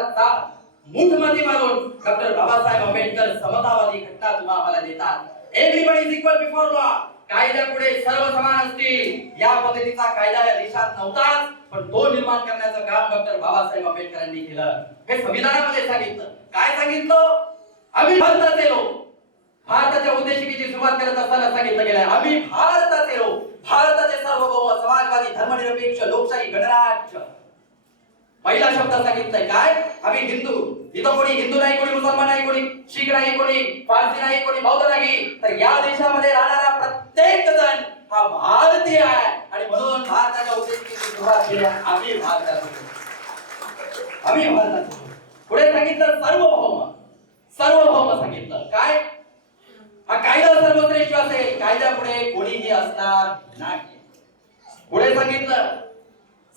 मूठमती मारून डॉक्टर बाबासाहेब आंबेडकर समतावादी घटना तुम्हाला आम्हाला देतात. Everybody is equal before law, कायद्यापुढे सर्व समान असतील. या पद्धतीचा कायदा या देशात नव्हताच, पण तो निर्माण करण्याचं काम डॉक्टर बाबासाहेब आंबेडकरांनी केलं. हे संविधानामध्ये सांगितलं. काय सांगितलं? आम्ही भारताचे लोक. भारताच्या उद्देशिकेची सुरुवात करत असताना सांगितलं गेलं, आम्ही भारताचे लोक, भारताचे सार्वभौम समाजवादी धर्मनिरपेक्ष लोकशाही गणराज्य. पहिला शब्द सांगितलाय काय? आम्ही हिंदू. इथं कोणी हिंदू नाही, कोणी मुसलमान नाही, कोणी शीख नाही, कोणी पारसी नाही, कोणी बौद्ध नाही, तर या देशामध्ये राहणारा प्रत्येक जण हा भारतीय आहे. आणि म्हणून भारताच्या उद्देशिकेची सुरुवात केली, आम्ही भारताचे. आम्ही भारताचे. पुढे सांगितलं सार्वभौम. सार्वभौम सांगितलं काय? हा कायदा सर्वश्रेष्ठ असेल, कायद्यापुढे कोणीही असणार नाही. पुढे सांगितलं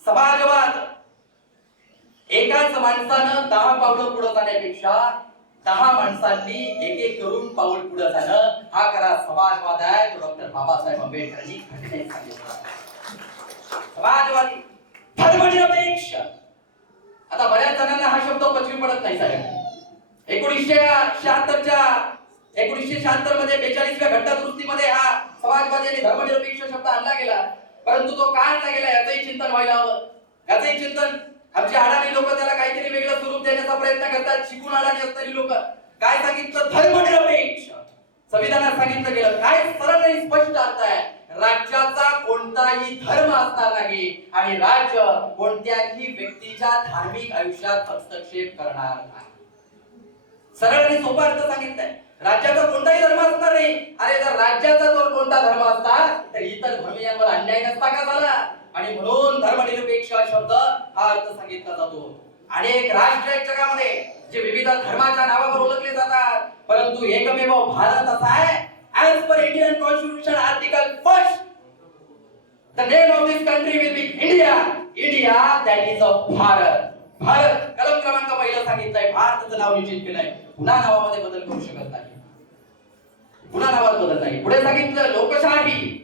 समाजवाद. एकाच माणसानं 10 पावलं पुढे जाण्यापेक्षा 10 माणसांनी एक करून पाऊल पुढे जाणं, हा खरा समाजवाद आहे. तो डॉक्टर बाबासाहेब आंबेडकरांनी घटनेत सांगितला. समाजवादी, धर्मनिरपेक्ष. आता बऱ्याच जणांना हा शब्द पचवी पडत नाही साहेब. 1976 मध्ये 42व्या घटना दुरुस्तीमध्ये हा समाजवादी आणि धर्मनिरपेक्ष शब्द आणला गेला. परंतु तो का आणला गेला याचंही चिंतन व्हायला हवं. याचंही चिंतन. आमची अडाणी लोक त्याला काहीतरी वेगळं स्वरूप देण्याचा प्रयत्न करतात. शिकून अडाणी असणारी लोक. काय सांगितलं? धर्मनिरपेक्ष. संविधानात सांगितलं गेलं काय? सरळ आणि स्पष्ट अर्थ आहे, राज्याचा कोणताही धर्म असणार नाही आणि राज्य कोणत्याही व्यक्तीच्या धार्मिक आयुष्यात हस्तक्षेप करणार नाही. सरळ आणि सोपा अर्थ सांगितलाय. राज्याचा कोणताही धर्म असणार नाही. अरे जर राज्याचा जर कोणता धर्म असता तर इतर धर्मीयांवर अन्याय नसता का झाला? आणि म्हणून धर्मनिरपेक्ष शब्द हा अर्थ सांगितला जातो. अनेक राष्ट्र आहेत जगामध्ये जे विविध धर्माच्या नावावर ओळखले जातात, परंतु एकमेव भारत असा आहे. As per Indian constitution article 1 the name of this country will be India. India that is a Bharat. Bharat कलम क्रमांक 1 सांगितलंय. भारताचं नाव निश्चित केलंय. पुन्हा नावामध्ये बदल करू शकत नाही. पुन्हा नावात बदल नाही. पुढे सांगितलं लोकशाही.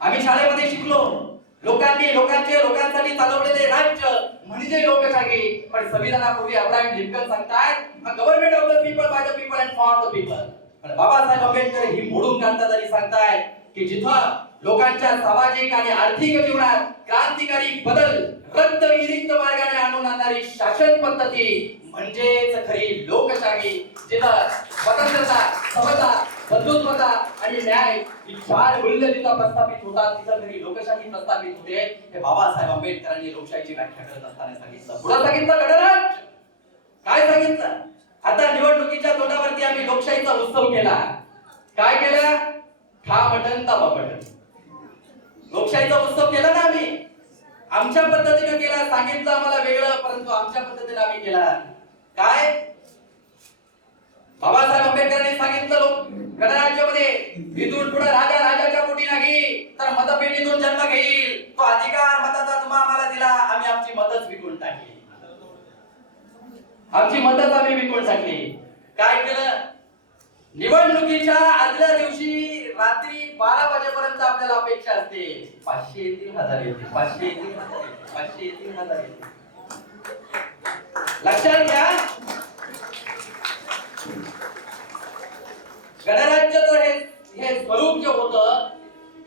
आम्ही शाळेमध्ये शिकलो, लोकांसाठी चालवलेले राज्य म्हणजे लोकशाही. पण संविधानापूर्वी अब्राहम लिंकन सांगतायत government of the people by the people and for the people. पण बाबासाहेब आंबेडकर ही मोडून काढतात आणि सांगतायत की जिथं लोकांच्या सामाजिक आणि आर्थिक जीवनात क्रांतिकारी बदल रक्तविरहित मार्गाने आणून आणणारी शासन पद्धती म्हणजेच खरी लोकशाही. जिथं स्वतंत्रता, समता, बंधुत्वता आणि न्याय ही 4 मूल्य जिथं प्रस्थापित होतात तिथं खरी लोकशाही प्रस्थापित होते. हे बाबासाहेब आंबेडकरांनी लोकशाहीची व्याख्या करत असताना सांगितलं. पुढे सांगितलं गणराज्य. काय सांगितलं? आता निवडणुकीच्या तोंडावरती आम्ही लोकशाहीचा उत्सव केला. काय केलं? खा मटन तवा मटन. लोकशाहीचा उत्सव केला ना आम्ही. आमच्या पद्धतीने केला. सांगितलं आम्हाला वेगळं, परंतु आमच्या पद्धतीने आम्ही केला. काय? बाबासाहेब आंबेडकरांनी सांगितलं गणराज्यामध्ये इथून पुढे राजा राजाच्या पोटी नाही तर मतपेटीतून जन्म घेईल. तो अधिकार मताचा तुम्हा आम्हाला दिला. आम्ही आमची मतच आमची मतच आम्ही विकून टाकली. काय केलं? निवडणुकीच्या आदल्या दिवशी रात्री 12 वाजेपर्यंत आपल्याला अपेक्षा असते 500 येतील 1000 येतील 500 येतील 1000 येतील 500 येतील 1000 येतील. लक्षात घ्या, गणराज्याचं हे स्वरूप जे होतं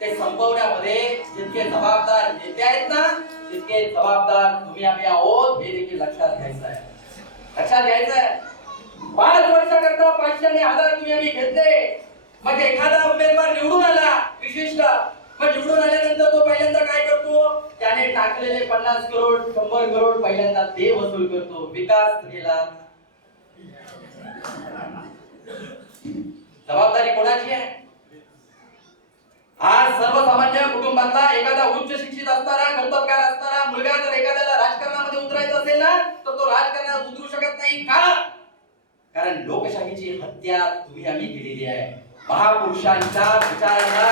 ते संपवण्यामध्ये जितके जबाबदार नेते आहेत ना तितके जबाबदार तुम्ही आम्ही आहोत हे देखील लक्षात घ्यायचं आहे. लक्षात घ्यायचं आहे. 5 वर्षाकरता 500 आणि 1000 तुम्ही आम्ही घेतले. मग एखादा उमेदवार निवडून आला विशिष्ट, मग निवडून आल्यानंतर तो पहिल्यांदा काय करतो? त्याने टाकलेले 50 करोड 100 करोड पहिल्यांदा ते वसूल करतो. विकास केला. जबाबदारी कोणाची आहे? आज सर्वसामान्य कुटुंबातला एखादा उच्च शिक्षित असणारा कर्तबगार असणारा मुलगा जर एखाद्याला राजकारणामध्ये उतरायचं असेल ना तर तो राजकारणात उतरू शकत नाही. का? कारण लोकशाहीची हत्या तुम्ही आम्ही केलेली आहे. महापुरुषांच्या विचारांना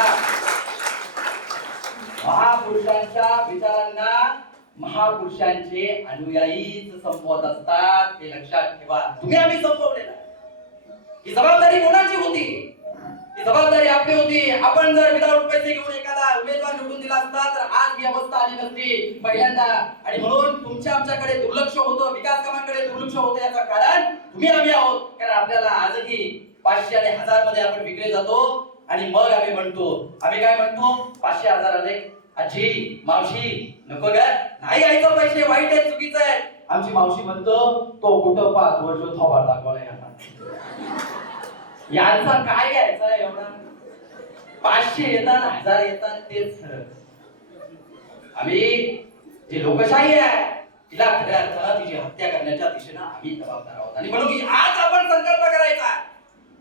महापुरुषांचे अनुयायीच संपवत असतात. हे लक्षात ठेवा. तुम्ही आम्ही संपवलेला. ही जबाबदारी कोणाची होती? ही जबाबदारी आपली होती. आपण जर विदाऊट पैसे घेऊन एखादा उमेदवार निवडून दिला असता तर आज ही अवस्था आली नसती पहिल्यांदा. आणि म्हणून तुमच्या आमच्याकडे दुर्लक्ष होतं, विकास कामांकडे दुर्लक्ष होतं. याचं कारण तुम्ही आम्ही आहोत. कारण आपल्याला आजही 500 आणि 1000 मध्ये आपण विकले जातो आणि मग आम्ही म्हणतो, आम्ही काय म्हणतो? 500 1000 आले. आजी मावशी नको ग, नाही घ्यायचं पैसे, वाईट आहे, चुकीचं आहे. आमची मावशी म्हणतो तो कुठं 5 वर्ष थोबाड दाखवला यांचा काय घ्यायचा एवढा? 500 येतात 1000 येतात तेच खरं. आम्ही जी लोकशाही आहे तिला खऱ्या अर्थानं तिची हत्या करण्याच्या दिशेनं आम्ही जबाबदार आहोत. आणि म्हणून आज आपण संकल्प करायचा,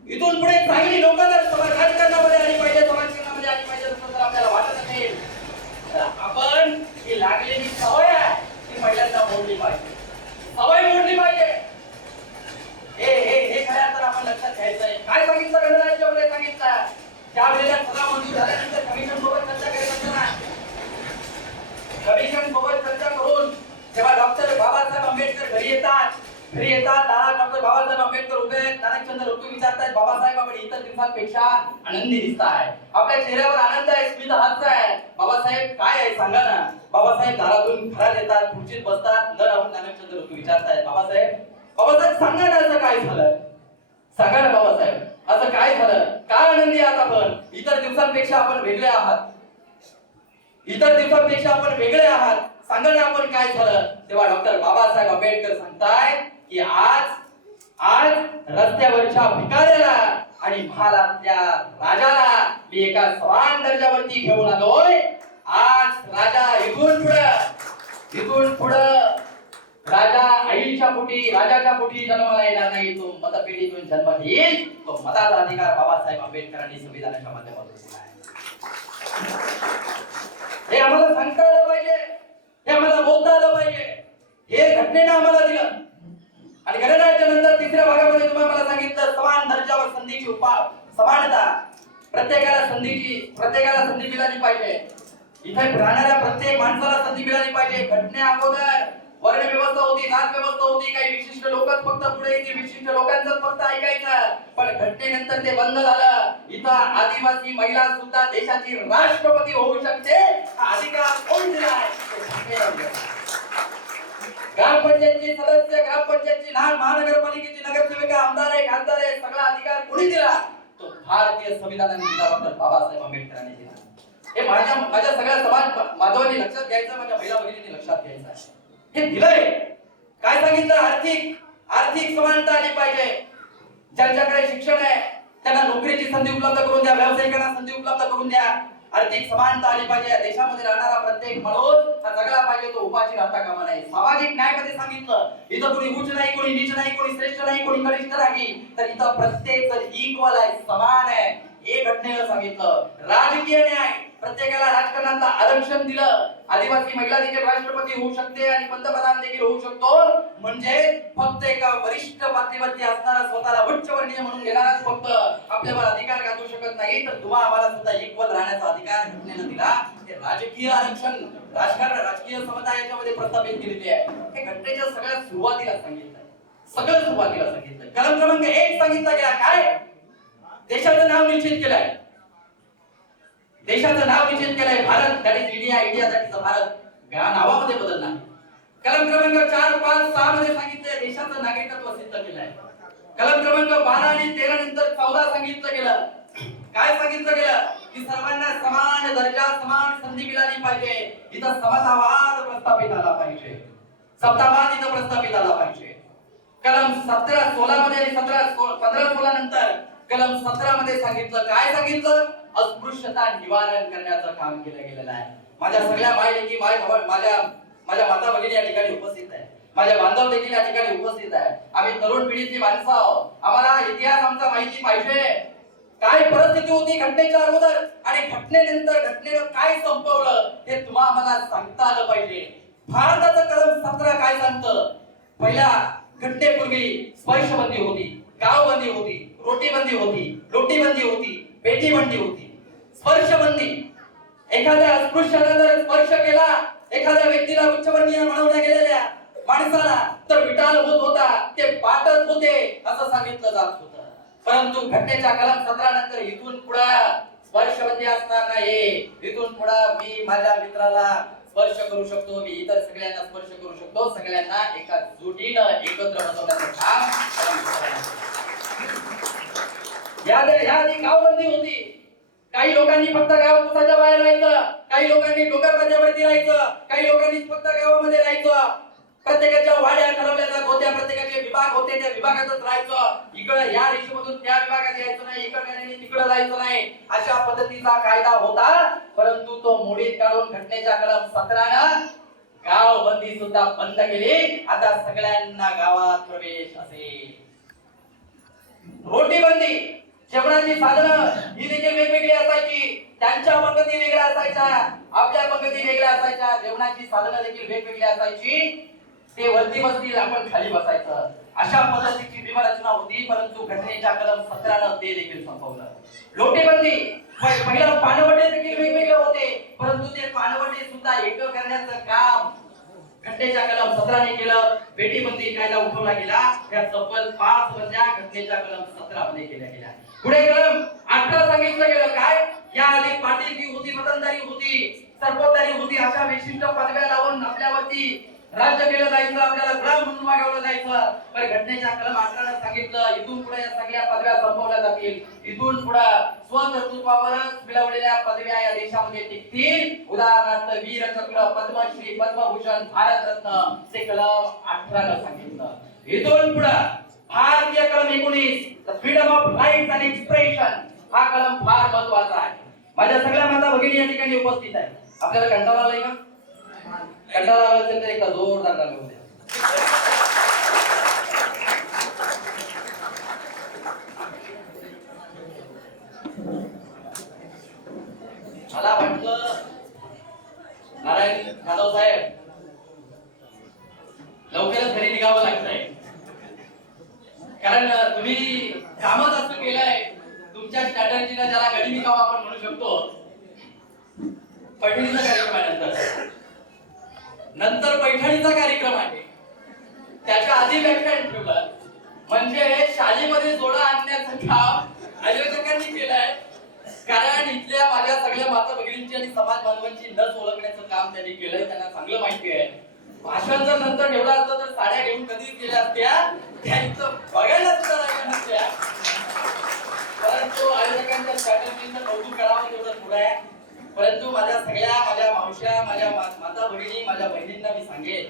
इथून पुढे चांगली लोक जर राजकारणामध्ये आली पाहिजे, समाजकारणामध्ये आली पाहिजे असं जर आपल्याला वाटत असेल तर आपण ही लागलेली सवय आहे ती पहिल्यांदा मोडली पाहिजे. सवय मोडली पाहिजे. हे खऱ्या तर आपण लक्षात घ्यायचंय. काय सांगितलं गणराज्यामध्ये? सांगितलं ज्या वेळेला सगळा मंजूर झाल्यानंतर कमिशन सोबत चर्चा करायची असताना कमिशन सोबत चर्चा करून जेव्हा डॉक्टर बाबासाहेब आंबेडकर घरी येतात दादा डॉक्टर बाबासाहेब आंबेडकर उभे आहेत. नानकचंद्र ऋतू विचारतायत, बाबासाहेब आपण इतर दिवसांपेक्षा आनंदी दिसताय, आपल्या चेहऱ्यावर आनंद आहे, स्मित हास्य आहे. बाबासाहेब काय आहे सांगा ना. बाबासाहेब दारातून घरात येतात, खुर्चीत बसतात, न राहून नानकचंद्र ऋतू विचारतायत, बाबासाहेब सांगा ना असं काय झालं? सांगा ना बाबासाहेब असं काय झालं? काय आनंदी आहात आपण? इतर दिवसांपेक्षा आपण वेगळे आहात. सांगा ना आपण काय झालं? तेव्हा डॉक्टर बाबासाहेब आंबेडकर सांगतायत की आज रस्त्यावरच्या भिकाऱ्याला आणि महालातल्या राजाला मी एका समान दर्जावरती घेऊन आलोय. आज राजा इथून पुढं राजा राजाच्या पोटी जन्माला येणार नाही. तो मतपेढीतून जन्म घेईल. तो मताचा अधिकार बाबासाहेब आंबेडकरांनी संविधानाच्या माध्यमातून दिला आहे. हे आम्हाला सांगता आलं पाहिजे, हे आम्हाला बोलता आलं पाहिजे. हे घटनेनं आम्हाला दिलं. आणि गणराज्यानंतर तिसऱ्या भागामध्ये तुम्हाला मला सांगितलं समान दर्जावर संधीची समानता. प्रत्येकाला संधी मिळाली पाहिजे. इथे राहणाऱ्या प्रत्येक माणसाला संधी मिळाली पाहिजे. घटने अगोदर वर्ण व्यवस्था होती, जात व्यवस्था होती. काही विशिष्ट लोकच फक्त पुढे येतील, विशिष्ट लोकांचं फक्त ऐकायचं. पण घटनेनंतर ते बंद झालं. इथं आदिवासी महिला सुद्धा देशाची राष्ट्रपती होऊ शकते. हा अधिकार कोण दिला आहे? ग्रामपंचायतची सदस्य, ग्रामपंचायतची लहान महानगरपालिकेची नगरसेविका, आमदार आहे, खासदार आहे, सगळा अधिकार कोणी दिला? तो भारतीय संविधानाने दिला, डॉक्टर बाबासाहेब आंबेडकरांनी दिला. हे माझ्या सगळ्या समाज बांधवांनी लक्षात घ्यायचं, माझ्या महिला भगिनींनी लक्षात घ्यायचं. हे दिलंय. काय सांगितलं? आर्थिक समानता आली पाहिजे. ज्यांच्याकडे शिक्षण आहे त्यांना नोकरीची संधी उपलब्ध करून द्या, व्यावसायिकांना संधी उपलब्ध करून द्या. आर्थिक समानता आली पाहिजे. या देशामध्ये राहणारा प्रत्येक माणूस हा जगला पाहिजे, तो उपाशी राहता कामा नये. सामाजिक न्याय मध्ये सांगितलं इथं कोणी उच्च नाही, कोणी नीच नाही, कोणी श्रेष्ठ नाही, कोणी कनिष्ठ नाही, तर इथं प्रत्येक जण इक्वल आहे, समान आहे. हे घटनेनं सांगितलं. राजकीय न्याय, प्रत्येकाला राजकारणाला आरक्षण दिलं. आदिवासी महिला देखील राष्ट्रपती होऊ शकते आणि पंतप्रधान देखील होऊ शकतो. म्हणजे फक्त एका वरिष्ठ पातळीवरती असणारा स्वतःला उच्चवर्णीय म्हणून घेणाराच फक्त आपल्यावर अधिकार गाजवू शकत नाही, तर तुम्हा आम्हाला सुद्धा इक्वल राहण्याचा अधिकार घटनेनं दिला. हे राजकीय आरक्षण, राजकारण, राजकीय समता याच्यामध्ये प्रस्थापित केलेली आहे. हे घटनेच्या सगळ्यात सुरुवातीला सांगितलं. सगळं सुरुवातीला सांगितलं. कलम क्रमांक 1 सांगितलं गेला काय? देशाचं नाव निश्चित केलंय. देशाचं नाव निश्चित केलंय भारत. That is India. इंडियासाठीचं भारत नावामध्ये बदल नाही. कलम क्रमांक 4, 5, 6 मध्ये सांगितलंय देशाचं नागरिकत्व सिद्ध केलंय. कलम क्रमांक 12 आणि 13 नंतर 14 सांगितलं गेलं. काय सांगितलं गेलं की सर्वांना समान दर्जा, समान संधी मिळाली पाहिजे. इथं समतावाद प्रस्थापित आला पाहिजे. समतावाद इथं प्रस्थापित आला पाहिजे. कलम 17, 16 मध्ये आणि 15, 16 नंतर कलम 17 मध्ये सांगितलं काय? सांगितलं अस्पृश्यता निवारण करण्याचं काम केलं गेलेलं आहे. माझ्या सगळ्या मायलेकी माझ्या माता भगिनी या ठिकाणी उपस्थित आहे. माझ्या बांधव देखील या ठिकाणी उपस्थित आहे. आम्ही तरुण पिढीची माणसं आहोत. आम्हाला इतिहास आमचा माहिती पाहिजे. काय परिस्थिती होती घटनेच्या अगोदर आणि घटनेनंतर घटनेनं काय संपवलं हे तुम्हाला आम्हाला सांगता आलं पाहिजे. भारताचं कलम 17 काय सांगतं? पहिल्या घटनेपूर्वी स्पर्शबंदी होती, गावबंदी होती, रोटीबंदी होती, लोटीबंदी होती, बेटीबंदी होती. स्पर्शबंदी, एखाद्या अस्पृश्याला जर स्पर्श केला, एखाद्या व्यक्तीला उच्चवर्णीय म्हणवल्या गेलेल्या माणसाला तर विटाळ होत होता, ते पाटत होते असं सांगितलं जात होतं. परंतु घटनेच्या कलम 17 नंतर इथून पुढे स्पर्शबंदी असणार नाही. इथून पुढे मी माझ्या मित्राला स्पर्श करू शकतो, मी इतर सगळ्यांना स्पर्श करू शकतो. सगळ्यांना एका जोडीनं एकत्र बसवण्याचं काम. याआधी गावबंदी होती. काही लोकांनी फक्त गाव कुसाच्या बाहेर राहायचं, काही लोकांनी डोंगराच्या वरती राहायचं, काही लोकांनी फक्त गावामध्ये राहायचं. प्रत्येकाच्या वाड्या ठरवल्या जात होत्या, प्रत्येकाचे विभाग होते, त्या विभागातच राहायचं. इकडे या रेषेमधून त्या विभागात यायचं नाही, इकडे तिकडे जायचं नाही, अशा पद्धतीचा कायदा होता. परंतु तो मोडीत काढून घटनेच्या कलम 17 गाव बंदी सुद्धा बंद केली. आता सगळ्यांना गावात प्रवेश असेल. रोटी बंदी, जेवणाची साधनं ही देखील वेगवेगळी असायची. त्यांच्या पद्धती वेगळ्या असायच्या, आपल्या पद्धती वेगळ्या असायच्या. जेवणाची साधनं देखील वेगवेगळी असायची. ते वरती बसतील, आपण खाली बसायचं, अशा पद्धतीची विभागरचना होती. परंतु घटनेच्या कलम 17 ते देखील संपवलं. लोटेबंदी, पहिला पानवटे देखील वेगवेगळे होते, परंतु ते पानवटे सुद्धा एक करण्याचं काम घटनेच्या कलम 17 ने केलं. बेटीबंदी कायदा उठवला गेला. या तब्बल 5 बंद्या घटनेच्या कलम 17 मध्ये केल्या गेल्या. पुढे कलम 18 सांगितलं गेलं काय? या आधी पाटीलकी होती, मतदारी होती, सरपोतदारी होती, अशा विशिष्ट पदव्या लावून आपल्यावरती राज्य केलं जायचं, आपल्याला गुलाम म्हणून वागवलं जायचं. पण घटनेच्या कलम 18 ने सांगितलं इथून पुढे या सगळ्या पदव्या संपवल्या जातील. इथून पुढे स्वकर्तृत्वावरच मिळवलेल्या पदव्या या देशामध्ये टिकतील. उदाहरणार्थ वीरचक्र, पद्मश्री, पद्मभूषण, भारतरत्न ते कलम 18 ने सांगितलं. इथून पुढे भारतीय कलम 19 freedom of rights and expression हा कलम फार महत्त्वाचा आहे. माझ्या सगळ्या माता भगिनी या ठिकाणी उपस्थित आहेत. आपल्याला कंटाळा आलाय का? कंटाळा आला असेल तर एकदा जोरदार टाळ्या होऊ द्या. मला वाटतं नारायण जाधव साहेब लवकरच घरी निघावं लागतंय. कारण तुम्ही कामच असं केलंय, तुमच्या स्ट्रॅटर्जीला ज्याला गडी निघावं आपण म्हणू शकतो. पैठणीचा कार्यक्रम आहे, नंतर पैठणीचा कार्यक्रम आहे, त्याच्या आधी व्याख्यान ठेवलं. म्हणजे शाळेमध्ये जोडा आणण्याचं काम आयोजकांनी केलंय. कारण इथल्या माझ्या सगळ्या माता भगिनींची आणि समाज बांधवांची नस ओळखण्याचं काम त्यांनी केलंय. त्यांना चांगलं माहिती आहे. भाषण जर नंतर ठेवलं असतं तर साड्या घेऊन कधीच गेल्या असत्या, त्यांचं बघायला सुद्धा लागल्या नसत्या. परंतु आयोजकांच्या स्ट्रॅटर्जीचं कौतुक करावं तेवढं थोडं आहे. परंतु माझ्या मावश्या, माझ्या माता भगिनी, माझ्या बहिणींना मी सांगेन,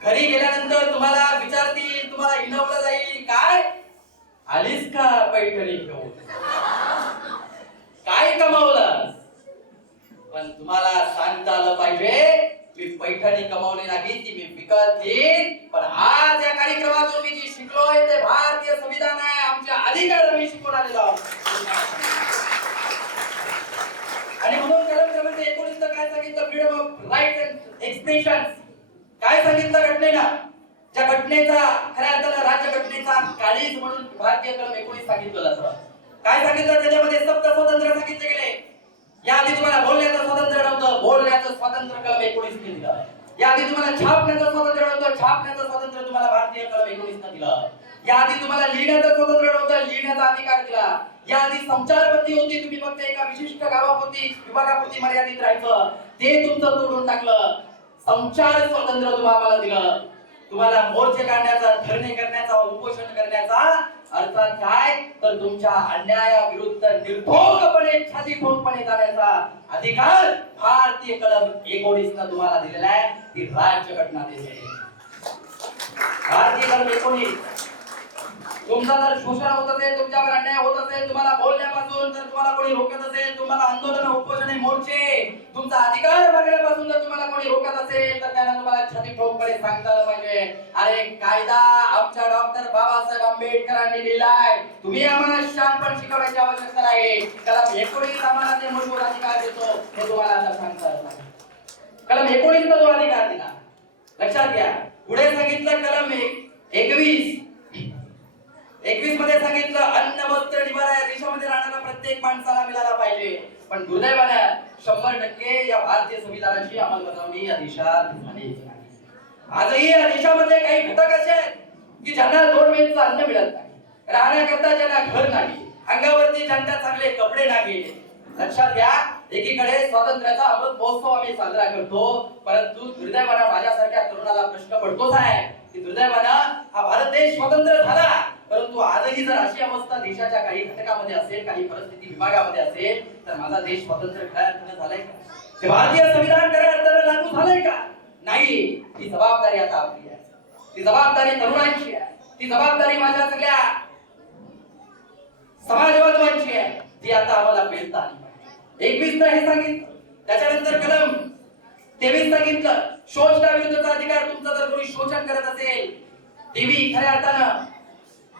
घरी गेल्यानंतर तुम्हाला विचारतील, तुम्हाला हिणवलं जाईल, काय आलीस का पैठणी घेऊन, काय कमावलं? पण तुम्हाला सांगता आलं पाहिजे मी पैठणी कमावली नाही, ती मी विकत येईन. पण आज या कार्यक्रमातून मी जी शिकलोय ते भारतीय संविधान आहे, आमच्या अधिकार मी शिकून आलेलो आहोत. आणि म्हणून कलम क्रमांक 19 काय सांगितलं? Freedom of rights and expression. काय सांगितलं घटनेनं? ज्या घटनेचा खऱ्या अर्थानं राज्यघटनेचा काळीज म्हणून भारतीय कलम 19 सांगितलं जातं. काय सांगितलं त्याच्यामध्ये? सप्त स्वातंत्र्य सांगितले गेले. या आधी तुम्हाला बोलण्याचं स्वातंत्र्य नव्हतं, बोलण्याचं स्वातंत्र्य कलम 19 दिलं. याआधी तुम्हाला छापण्याचं स्वातंत्र्य नव्हतं, छापण्याचं स्वातंत्र्य तुम्हाला भारतीय कलम 19 दिलं. याआधी तुम्हाला लिहिण्याचं स्वातंत्र्य नव्हतं, लिहिण्याचा अधिकार दिला. याआधी संचारबंदी होती, तुम्ही फक्त एका विशिष्ट गावापुरती विभागापुरती मर्यादित राहायचं, ते तुमचं तोडून टाकलं. संचार स्वातंत्र्य तुम्हाला दिलं. तुम्हाला मोर्चे काढण्याचा, धरणे करण्याचा, उपोषण करण्याचा अर्थात काय तर तुमच्या अन्यायाविरुद्ध निर्भोगपणे छाती ठोकपणे जाण्याचा अधिकार भारतीय कलम 19 न तुम्हाला दिलेला आहे. ती राज्यघटना देते. भारतीय कलम 19 तुमचा जर शोषण होत असेल, तुमच्यावर अन्याय होत असेल, तुम्हाला बोलण्यापासून जर तुम्हाला कोणी रोखत असेल, तुम्हाला आंदोलन उपोषणे मोर्चे तुमचा अधिकार मागण्यापासून जर तुम्हाला कोणी रोखत असेल, तर त्यांना तुम्हाला छाती ठोकपणे सांगता आलं पाहिजे, अरे कायदा आमच्या डॉक्टर बाबासाहेब आंबेडकरांनी लिहिलाय, तुम्ही आम्हाला शहाणपण शिकवायची आवश्यकता नाही. कलम 19 आम्हाला ते मूलभूत अधिकार देतो, हे तुम्हाला आता सांगता आलं. कलम 19 तो अधिकार दिला. लक्षात घ्या. पुढे सांगितलं कलम 21 मध्ये सांगितलं अन्न वस्त्र निवारा या देशामध्ये राहणाऱ्या प्रत्येक माणसाला मिळाला पाहिजे. पण दुर्दैवानं 100% या भारतीय संविधानाची अंमलबजावणी या देशात झाली नाही. आजही या देशामध्ये काही घटक असे आहेत की ज्यांना 2 वेळचं अन्न मिळत नाही, राहण्याकरता ज्यांना घर नाही, अंगावरती ज्यांना चांगले कपडे नाही. लक्षात घ्या, एकीकडे स्वातंत्र्याचा अमृत महोत्सव आम्ही साजरा करतो, परंतु दुर्दैवानं माझ्यासारख्या तरुणाला प्रश्न पडतोच आहे की दुर्दैवानं हा भारत देश स्वतंत्र झाला, परंतु आजही जर अशी अवस्था देशाच्या काही घटकामध्ये असेल, काही परिस्थिती विभागामध्ये असेल, तर माझा देश स्वतंत्र खऱ्या अर्थाने झालाय का? ते भारतीय संविधान खऱ्या अर्थाने लागू झालंय का? नाही. ही जबाबदारी आता आपली आहे. ती जबाबदारी तरुणांची आहे. ती जबाबदारी माझ्या सगळ्या समाजवाद्यांची आहे. ती आता आम्हाला पेलता आली पाहिजे. 21 हे सांगितलं. त्याच्यानंतर कलम 23 सांगितलं शोषणाविरुद्धचा अधिकार. तुमचा जर कोणी शोषण करत असेल, टीव्ही खऱ्या अर्थानं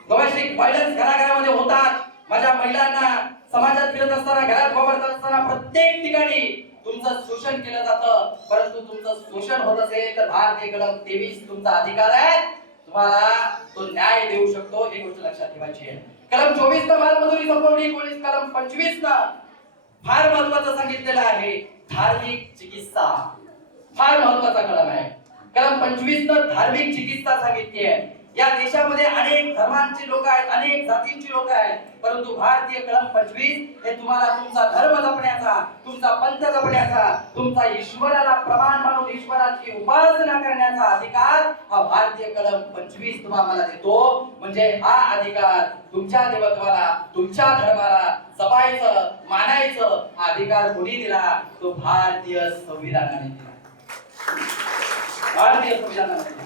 डोमेस्टिक व्हायलन्स घराघरामध्ये होतात. माझ्या महिलांना समाजात फिरत असताना, घरात वावरत असताना प्रत्येक ठिकाणी तुमचं शोषण केलं जातं, परंतु तुमचं शोषण होत असेल तर भारतीय कलम 23 तुमचा अधिकार आहे, तुम्हाला तो न्याय देऊ शकतो. ही गोष्ट लक्षात ठेवायची आहे. कलम 24 न बालमजुरी संपवली. कलम 25 न फार महत्वाचं सांगितलेलं आहे धार्मिक चिकित्सा. फार महत्वाचा कलम आहे. कलम 25 न धार्मिक चिकित्सा सांगितली आहे. या देशामध्ये अनेक धर्मांची लोक आहेत, अनेक जातींची लोक आहेत, परंतु भारतीय कलम 25 हे तुम्हाला तुमचा धर्म जपण्याचा, तुमचा पंथ जपण्याचा, तुमचा ईश्वराला प्रमाण मानून ईश्वराची उपासना करण्याचा अधिकार हा भारतीय कलम 25 तुम्हाला देतो. म्हणजे हा अधिकार तुमच्या देवत्वाला, तुमच्या धर्माला जपायचं, मानायचं हा अधिकार कोणी दिला? तो भारतीय संविधानाने दिला. भारतीय संविधानाने दिला.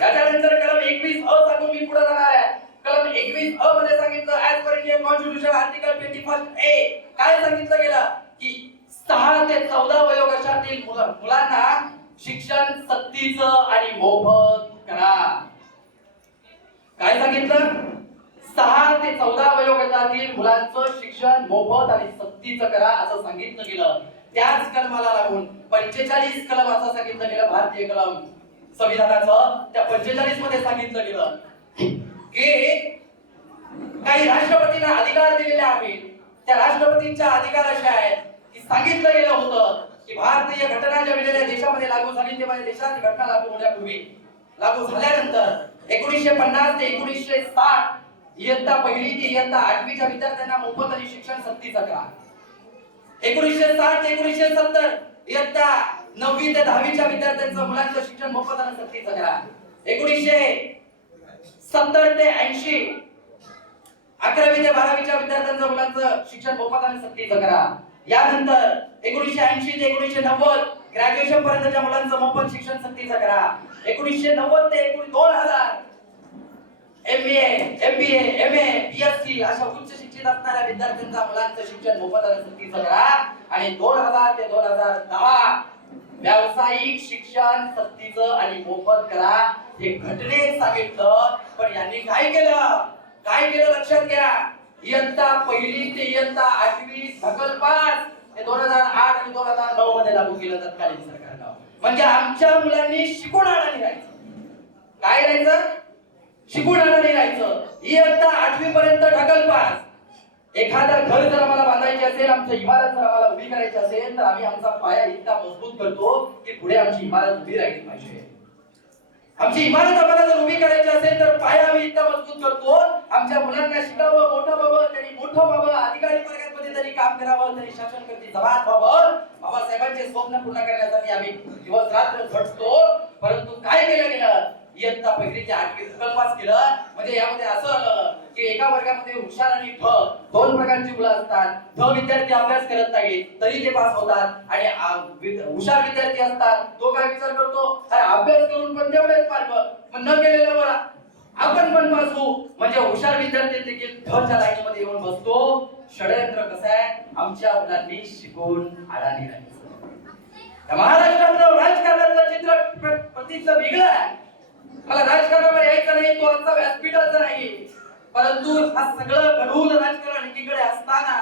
याच्यानंतर कलम 21 अ सांगून मी पुढे जाणार आहे. कलम 21 अ मध्ये सांगितलं as per Indian constitution article 21 ए काय सांगितलं गेलं की 6 ते 14 वयोगटातील मुलांना शिक्षण सक्तीचं आणि मोफत करा. काय सांगितलं? 6 ते 14 वयोगटातील मुलांचं शिक्षण मोफत आणि सक्तीचं करा असं सांगितलं गेलं. त्याच कलमाला लागून 45 कलम असं सांगितलं गेलं भारतीय कलम संविधानाचं. त्या 45 मध्ये सांगितलं गेलं की काही राष्ट्रपतींना अधिकार दिलेले आहेत. त्या राष्ट्रपतींच्या अधिकार असे आहेत की सांगितलं गेलं होतं की भारतीय घटना ज्या वेळेला देशामध्ये लागू झाली तेव्हा देशात घटना लागू होण्यापूर्वी, लागू झाल्यानंतर 1950 ते 1960 इयत्ता 1ली ते इयत्ता 8वीच्या विद्यार्थ्यांना मोफत आणि शिक्षण सक्तीचं करा. 1960 ते 1970 इयत्ता 9वी ते 10वीच्या विद्यार्थ्यांचं मुलांचं शिक्षण मोफत आणि सक्तीचं करा. 1970 ते 80 11वी ते 12वीच्या विद्यार्थ्यांचं मुलांचं शिक्षण मोफत आणि सक्तीचं करा. यानंतर 1980 ते 1990 ग्रॅज्युएशन पर्यंतच्या मुलांचं मोफत शिक्षण सक्तीचं करा. 1990 ते 2000 MBA, MBA, MA, BSc अशा उच्च शिक्षित असणाऱ्या विद्यार्थ्यांच्या मुलांचं शिक्षण मोफत आणि सक्तीचं करा. आणि 2000 ते 2010 व्यावसायिक शिक्षण सक्तीचं आणि मोफत करा. हे घटनेत सांगितलं, पण यांनी काय केलं? काय केलं लक्षात घ्या. इयत्ता 1ली ते इयत्ता 8वी ढकलपास हे 2008 आणि 2009 मध्ये लागू केलं तत्कालीन सरकारनं. म्हणजे आमच्या मुलांनी शिकून आणायला राहायचं. काय राहायचं? शिकून आणायला राहायचं. इयत्ता 8वी पर्यंत ढकलपास एखादं घर जर आम्हाला बांधायचे असेल, आमची इमारत जर आम्हाला उभी करायची असेल, तर आम्ही आमचा पाया इतका मजबूत करतो की पुढे आमची इमारत उभी राहिली पाहिजे. आमची इमारत आम्हाला जर उभी करायची असेल तर पाया आम्ही इतका मजबूत करतो, आमच्या मुलांना शिकावं, मोठं व्हावं, त्यांनी मोठं व्हावं, अधिकारी वर्गामध्ये तरी काम करावं, तरी शासनकर्ती जबाब व्हावं, बाबासाहेबांचे स्वप्न पूर्ण करण्यासाठी आम्ही दिवस रात्र झटतो. परंतु काय केलं गेलं? इयत्ता पहिली ते 8वी कलपास केलं. म्हणजे यामध्ये असं आलं की एका वर्गामध्ये हुशार आणि ठ दोन प्रकारची मुलं असतात. ठ विद्यार्थी अभ्यास करत नाही तरी ते पास होतात आणि हुशार विद्यार्थी असतात. तो काय विचार करतो, अरे अभ्यास करून पण तेवढेच मार्क, पण न केलेलं बरं, आपण पण पास होऊ. म्हणजे हुशार विद्यार्थी देखील ढच्या लाईनीमध्ये येऊन बसतो. षडयंत्र कसं आहे? आमच्या मुलांनी शिकून अडाणी राहायचं. महाराष्ट्रातलं राजकारणाचं चित्र प्रतीचं वेगळं आहे. मला राजकारणावर यायचं नाही, तो आजचा व्यासपीठाचा नाही. परंतु हा सगळं घडवून राजकारण एकीकडे असताना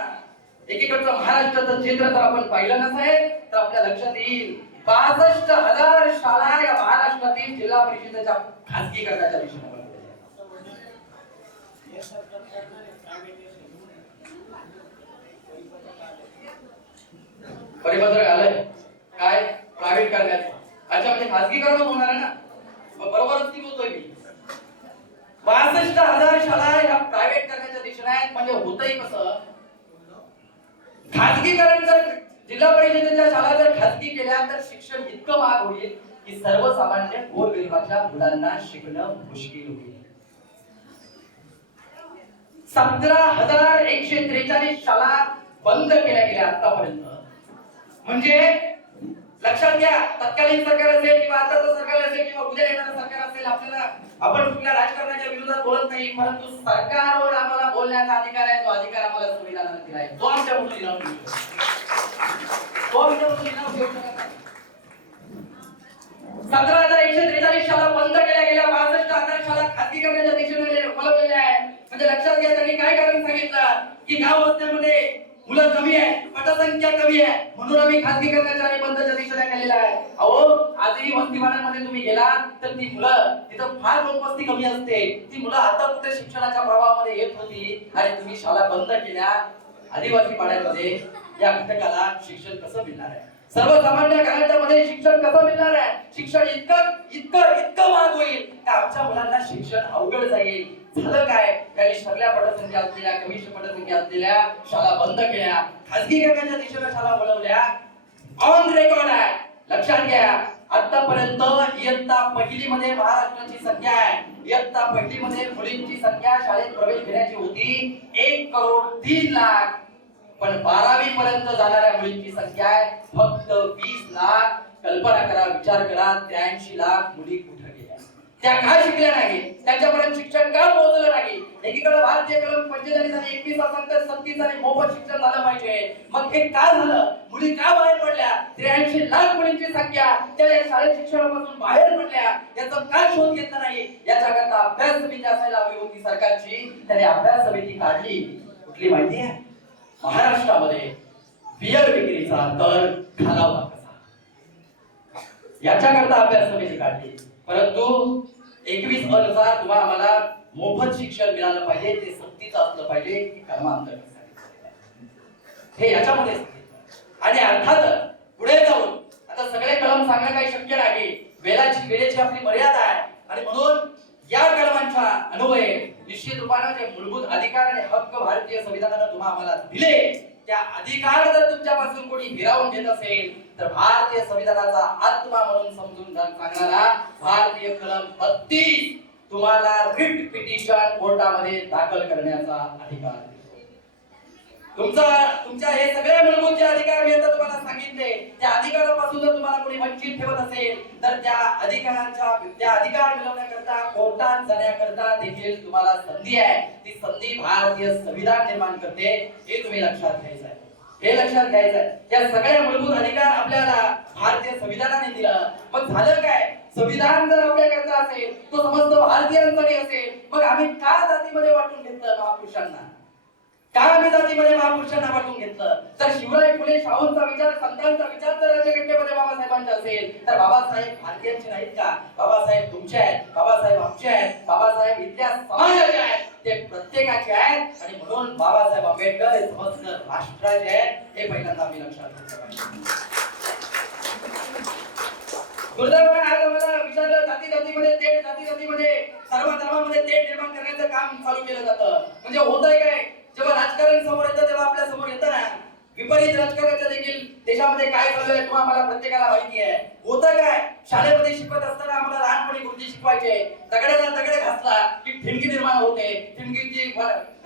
एकीकडचं महाराष्ट्राचं चित्र जर आपण पाहिलं नसेल तर आपल्या लक्षात येईल 62,000 शाळा या महाराष्ट्रातील जिल्हा परिषदेच्या खासगीकरणाच्या दिशेने परिपत्रक आलंय काय प्रायव्हेट करण्याचं. अच्छा, म्हणजे खासगीकरण होणार आहे ना? बरोबरच ती बोलतोय मी. 62,000 शाळा या प्रायव्हेट करण्याच्या दिशेने आहेत. म्हणजे होतंय कसं? खासगीकरण जर जिल्हा परिषदेच्या शाळा जर खासगी केल्या तर शिक्षण इतकं महाग होईल की सर्वसामान्य गोरगरिबाच्या मुलांना शिकणं मुश्किल होईल. 17,143 शाळा बंद केल्या गेल्या आतापर्यंत. म्हणजे लक्षात घ्या, तत्कालीन सरकार असेल किंवा आताचं सरकार असेल किंवा उद्या येणारं सरकार असेल, आपल्याला आपण कुठल्या राजकारणाच्या विरोधात बोलत नाही, परंतु सरकारवर आम्हाला बोलण्याचा अधिकार आहे. तो अधिकार आम्हाला संविधानाने दिला आहे. तो आमच्या मुली लिहावून घेऊ शकतो. तो आमच्या मुली लिहावून घेऊ शकत नाही. 17,143 शाळा बंद केल्या गेल्या, 62,000 शाळा खासगी करण्याच्या दिशेने वळवलेल्या आहेत. म्हणजे लक्षात घ्या, त्यांनी काय कारण सांगितलं की गाव वस्त्यामध्ये मुलं कमी आहे, पटसंख्या कमी आहे, म्हणून आम्ही खासगीकरणाच्या आणि बंदच्या दिशेने केलेला आहे. अहो, आजही वस्तीवाड्यांमध्ये तुम्ही गेलात तर ती मुलं तिथं फार लोकवस्ती कमी असते. ती मुलं आता कुठे शिक्षणाच्या प्रवाहामध्ये येत होती आणि तुम्ही शाळा बंद केल्या. आदिवासी पाड्यांमध्ये या घटकाला शिक्षण कसं मिळणार आहे? सर्वसामान्य घराच्या मध्ये शिक्षण कसं मिळणार आहे? शिक्षण इतकं इतकं इतकं महाग होईल की आमच्या मुलांना शिक्षण अवघड जाईल. झालं काय? त्यांनी सगळ्या पटसंख्या असलेल्या, कमी पटसंख्या असलेल्या शाळा बंद केल्या, खासगी करण्याच्या दिशेने शाळा वळवल्या. ऑन रेकॉर्ड आहे, लक्षात घ्या. आतापर्यंत इयत्ता पहिली मध्ये महाराष्ट्राची संख्या आहे, इयत्ता पहिली मध्ये मुलींची संख्या शाळेत प्रवेश घेण्याची होती 1,03,00,000. पण 12वी पर्यंत जाणाऱ्या मुलींची संख्या आहे फक्त 20,00,000. कल्पना करा, विचार करा, 83,00,000 मुली कुठे गेल्या? त्या का शिकल्या नाही? त्यांच्यापर्यंत शिक्षण का पोहोचलं नाही? एकीकडे भारतीय कलम 45 आणि 21 असेल तर 36 आणि मोफत शिक्षण झालं पाहिजे. मग हे का झालं? मुली का बाहेर पडल्या? 83,00,000 मुलींची संख्या त्या शाळेत शिक्षणापासून बाहेर पडल्या. याचा का शोध घेतला नाही? याच्याकरता अभ्यास समिती असायला हवी होती सरकारची. त्याने अभ्यास समिती काढली. कुठली माहिती आहे? महाराष्ट्रामध्ये बियर विक्रीचा दर खालावला कसा, याच्याकरता अभ्यास समिती काढली. परंतु 21 नुसार तुम्हाला आम्हाला मोफत शिक्षण मिळालं पाहिजे, ते सक्तीचं असलं पाहिजे की कर्मांतर हे याच्यामध्ये. आणि अर्थात पुढे जाऊन आता सगळे कलम सांगणं काही शक्य नाही. वेळेची आपली मर्यादा आहे आणि म्हणून या कलमांच्या अन्वये निश्चित रूपाने जे मूलभूत अधिकार आणि हक्क भारतीय संविधानाने तुम्हाला आम्हाला दिले, त्या अधिकार जर तुमच्यापासून कोणी हिरावून घेत असेल तर भारतीय संविधानाचा आत्मा म्हणून समजून सांगणारा भारतीय कलम 32 तुम्हाला रिट पिटिशन कोर्टामध्ये दाखल करण्याचा अधिकार देतो. तुमच्या हे सगळे मूलभूत जे अधिकार मी आता तुम्हाला सांगितले, त्या अधिकारापासून जर तुम्हाला कोणी वंचित ठेवत असेल तर त्या अधिकार मिळवण्याकरता कोर्टात जाण्याकरता देखील तुम्हाला संधी आहे. ती संधी भारतीय संविधान निर्माण करते, हे तुम्ही लक्षात घ्यायचं आहे. हे लक्षात घ्यायचं आहे. या सगळ्या मूलभूत अधिकार आपल्याला भारतीय संविधानाने दिलं. मग झालं काय? संविधान जर आपल्याकरता असेल, तो समस्त भारतीयांसाठी असेल, मग आम्ही का जातीमध्ये वाटून घेतलं महापुरुषांना? का आम्ही जातीमध्ये महापुरुषांना वाटून घेतलं? तर शिवराय फुले शाहूंचा विचार, संतांचा विचार जर राज्यघटनेमध्ये बाबासाहेबांचा असेल तर बाबासाहेब भारतीयांचे नाहीत का? बाबासाहेब तुमचे आहेत, बाबासाहेब आमचे आहेत, बाबासाहेब इथल्या समाजाचे आहेत, ते प्रत्येकाचे आहेत. आणि म्हणून बाबासाहेब आंबेडकर हे समस्त राष्ट्राचे आहेत, हे पहिल्यांदा आम्ही लक्षात घेतलं पाहिजे. दुर्दैवाने आज आम्हाला विचारलं जातीमध्ये तेढ, जातीमध्ये सर्व धर्मामध्ये तेढ निर्माण करण्याचं काम चालू केलं जातं. म्हणजे होतंय काय? जेव्हा राजकारण समोर येतं तेव्हा आपल्या समोर येतं ना विपरीत राजकारणाचं देखील देशामध्ये काय चालू आहे तुम्हाला मला प्रत्येकाला माहिती आहे. होतं काय? शाळेमध्ये शिकवत असताना आम्हाला लहानपणी गुरुजी शिकवायचे, दगडाला दगड घासला की ठिणगी निर्माण होते, ठिणगीची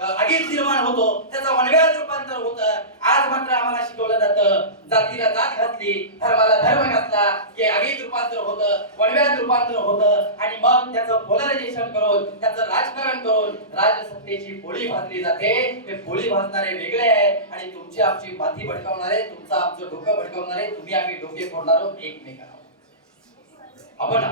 आगीत निर्माण होतो, त्याचं वणव्यात रूपांतर होतं. आज मात्र आम्हाला शिकवलं जातं जातीला जात घातली, धर्माला धर्म घातला की आगीत रूपांतर होतं, वणव्यात रूपांतर होतं. आणि मग त्याचं पोलरायझेशन करून, त्याचं राजकारण करून राजसत्तेची पोळी भाजली जाते. हे पोळी भाजणारे वेगळे आहेत आणि तुमची आमची माथी भडकावणारे, तुमचं आमचं डोकं भडकावणारे, तुम्ही आम्ही डोके फोडणारो एकमेकांना आपण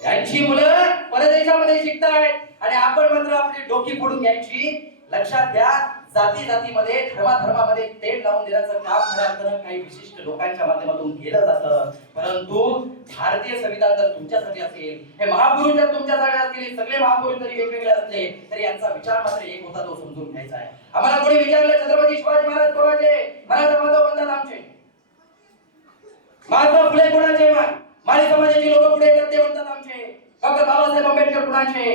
यांची मुलं परदेशामध्ये शिकतायत आणि आपण मात्र आपली डोकी फोडून घ्यायची. लक्षात घ्या, जातीमध्ये धर्मामध्ये तेढ लावून देण्याचं काम खऱ्या अर्थानं काही विशिष्ट लोकांच्या माध्यमातून केलं जातं. परंतु भारतीय संविधान जर तुमच्यासाठी असेल, हे महापुरुष जर तुमच्यासाठी असतील, सगळे महापुरुष जरी वेगवेगळे असले तरी यांचा विचार मात्र एक होता, तो समजून घ्यायचा आहे. आम्हाला कोणी विचारलं छत्रपती शिवाजी महाराज कोणाचे? मराठा बांधव म्हणतात आमचे. महात्मा फुले कोणाचे? माळी समाजाची लोक पुढे येतात ते म्हणतात आमचे. डॉक्टर बाबासाहेब आंबेडकर कोणाचे?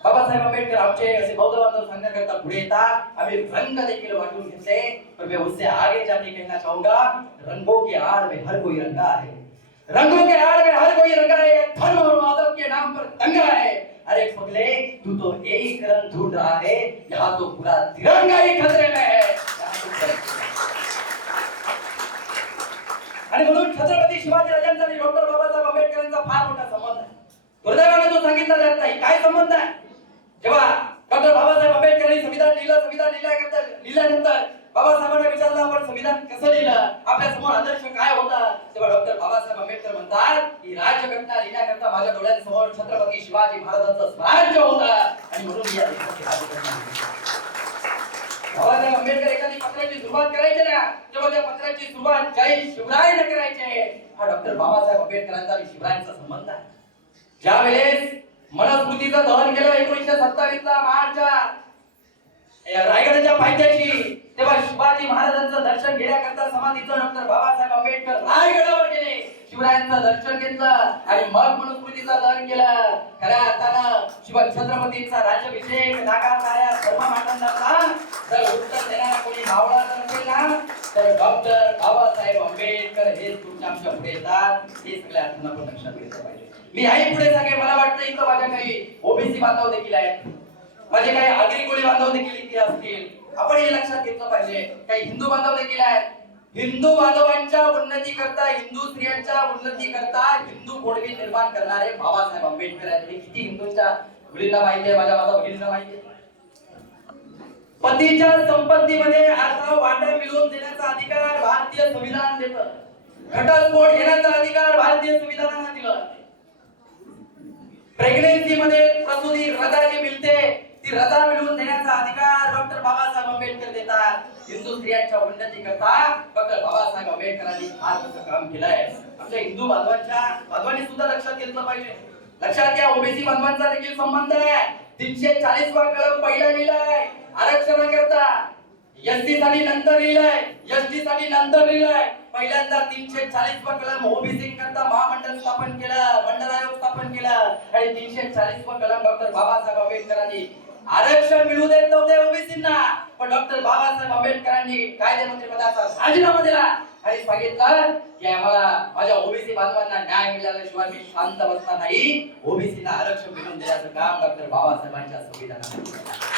बाबासाहेब आंबेडकर आमचे असे बौद्ध बांधव सांगण्याकरता पुढे येतात. आम्ही रंग देखील वाटून घेतले, पर मैं उससे आगे जाके कहना चाहूंगा, रंगों के आड़ में हर कोई रंगा है, रंगों के आड़ में हर कोई रंगा है, धर्म और माधव के नाम पर दंगा है. अरे पगले, तू तो एक रंग ढूंढ रहा है, यहाँ तो पूरा तिरंगा ही खतरे में है. आणि म्हणून छत्रपती शिवाजी राजांचा आणि डॉक्टर बाबासाहेब आंबेडकरांचा फार मोठा संबंध आहे. दुर्दैवाने तो सांगितला जात नाही. काय संबंध आहे? जेव्हा डॉक्टर बाबासाहेब आंबेडकरांनी संविधान लिहिल्यानंतर बाबासाहेबांना विचारलं आपण संविधान कसं लिहिलं, आपल्या समोर आदर्श काय होता, तेव्हा डॉक्टर बाबासाहेब आंबेडकर म्हणतात की राज्यघटना लिहिण्याकरता माझ्या डोळ्यांसमोर छत्रपती शिवाजी महाराजांचं स्वराज्य होतं आणि म्हणून या देशाची राज्यघटना. बाबासाहेब आंबेडकर एखादी पत्राची सुरुवात करायचे ना, तेव्हा त्या पत्राची सुरुवात जय शिवराय न करायचे. हा डॉक्टर बाबासाहेब आंबेडकरांचा आणि शिवरायांचा संबंध आहे. ज्या वेळेस मनुस्मृतीचं दहन केलं 1927 ला महाडच्या रायगडच्या पायथ्याशी, तेव्हा शिवाजी महाराजांचं दर्शन घेण्याकरता समाधीचं डॉक्टर बाबासाहेब आंबेडकर रायगडावर गेले, शिवरायांचं दर्शन घेतलं आणि मग मनुस्मृतीचं दहन केलं. खऱ्या अर्थानं छत्रपतींचा राज्याभिषेक नाकारणाऱ्या धर्ममातांना जर उत्तर देणारा कोणी मावळा नसेल ना, तर डॉक्टर बाबासाहेब आंबेडकर हे तुमच्या आमच्या पुढे येतात. हे सगळ्या अर्थानं आपण लक्षात घेतलं पाहिजे. मी आई पुढे सांगेन, मला वाटतं इथं माझ्या काही ओबीसी बांधव देखील आहेत, माझे काही आगरी कोळी बांधव देखील इथे असतील. आपण हे लक्षात घेतलं पाहिजे. काही हिंदू बांधव देखील आहेत. हिंदू बांधवांच्या उन्नती करता, हिंदू स्त्रियांच्या उन्नती करता हिंदू गोडवी निर्माण करणारे बाबासाहेब आंबेडकर आहेत. हे किती हिंदूंच्या मुलींना माहिती आहे, माझ्या बहिणींना माहिती आहे. पतीच्या संपत्तीमध्ये अर्धा वाटा मिळवून देण्याचा अधिकार भारतीय संविधान देतं. घटस्फोट घेण्याचा अधिकार भारतीय संविधानाने दिला. प्रेग्नेन्सी मध्ये प्रसूती रजा जी मिळते, ती रजा मिळवून देण्याचा अधिकार डॉक्टर बाबासाहेब आंबेडकर देतात. हिंदू स्त्रियांच्या उन्नती करता डॉक्टर बाबासाहेब आंबेडकरांनी फार मोठं काम केलंय. आमच्या हिंदू बांधवांनी सुद्धा लक्षात घेतलं पाहिजे. लक्षात घ्या, ओबीसी बांधवांचा देखील संबंध आहे. 340 वा कलम पहिला लिहिलाय आरक्षणाकरता, एसटी साठी नंतर लिहिलाय, एसटी साठी नंतर लिहिलाय. पहिल्यांदा 340 वा कलम ओबीसी करता महामंडळ स्थापन केलं, मंडळ आयोग स्थापन केलं आणि 340 वा कलम डॉक्टर बाबासाहेब आंबेडकरांनी आरक्षण मिळू देत नव्हते ओबीसींना, पण डॉक्टर बाबासाहेब आंबेडकरांनी कायदेमंत्री पदाचा राजीनामा दिला आणि सांगितलं की आम्हाला माझ्या ओबीसी बांधवांना न्याय मिळाल्याशिवाय मी शांत बसणार नाही. ओबीसींना आरक्षण मिळवून देण्याचं काम डॉक्टर बाबासाहेबांच्या संविधानाने केलं.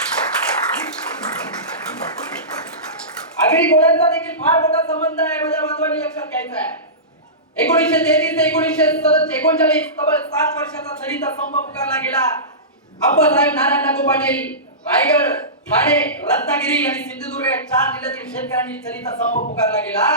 आगरी कोळ्यांचा देखील फार मोठा संबंध आहे, माझ्या बांधवांनी लक्षात घ्यायचा आहे. 1933 ते 1939 तब्बल 7 वर्षाचा दलित संप पुकारला गेला. अप्पासाहेब नारायण नागू पाटील, रायगड, ठाणे, रत्नागिरी आणि सिंधुदुर्ग या 4 जिल्ह्यातील शेतकऱ्यांनी दलित संप पुकारला गेला.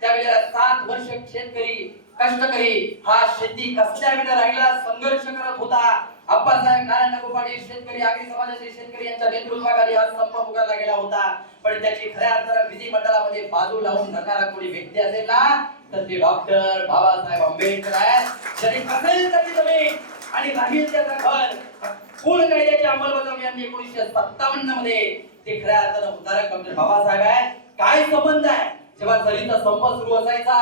त्यावेळेला 7 वर्ष शेतकरी कष्टकरी हा शेती कसल्या विना राहिला संघर्ष करत होता. आप्पासाहेब नारायण नागू पाटील शेतकरी आगरी समाजाचे शेतकरी यांच्या नेतृत्वाखाली हा संप पुकारला गेला होता. पण त्याची खऱ्या अर्थानं विधिमंडळामध्ये बाजू लावून धरणारा कोणी व्यक्ती असेल ना तर ते डॉक्टर बाबासाहेब आंबेडकर आहेत. जरी असेल त्याची जमीन आणि राहील त्याचं घर. पूर्ण कायद्याची अंमलबजावणी यांनी 1957 मध्ये ते खऱ्या अर्थानं उद्धारक डॉक्टर बाबासाहेब आहेत. काय संबंध आहे? जेव्हा दलित संप सुरू असायचा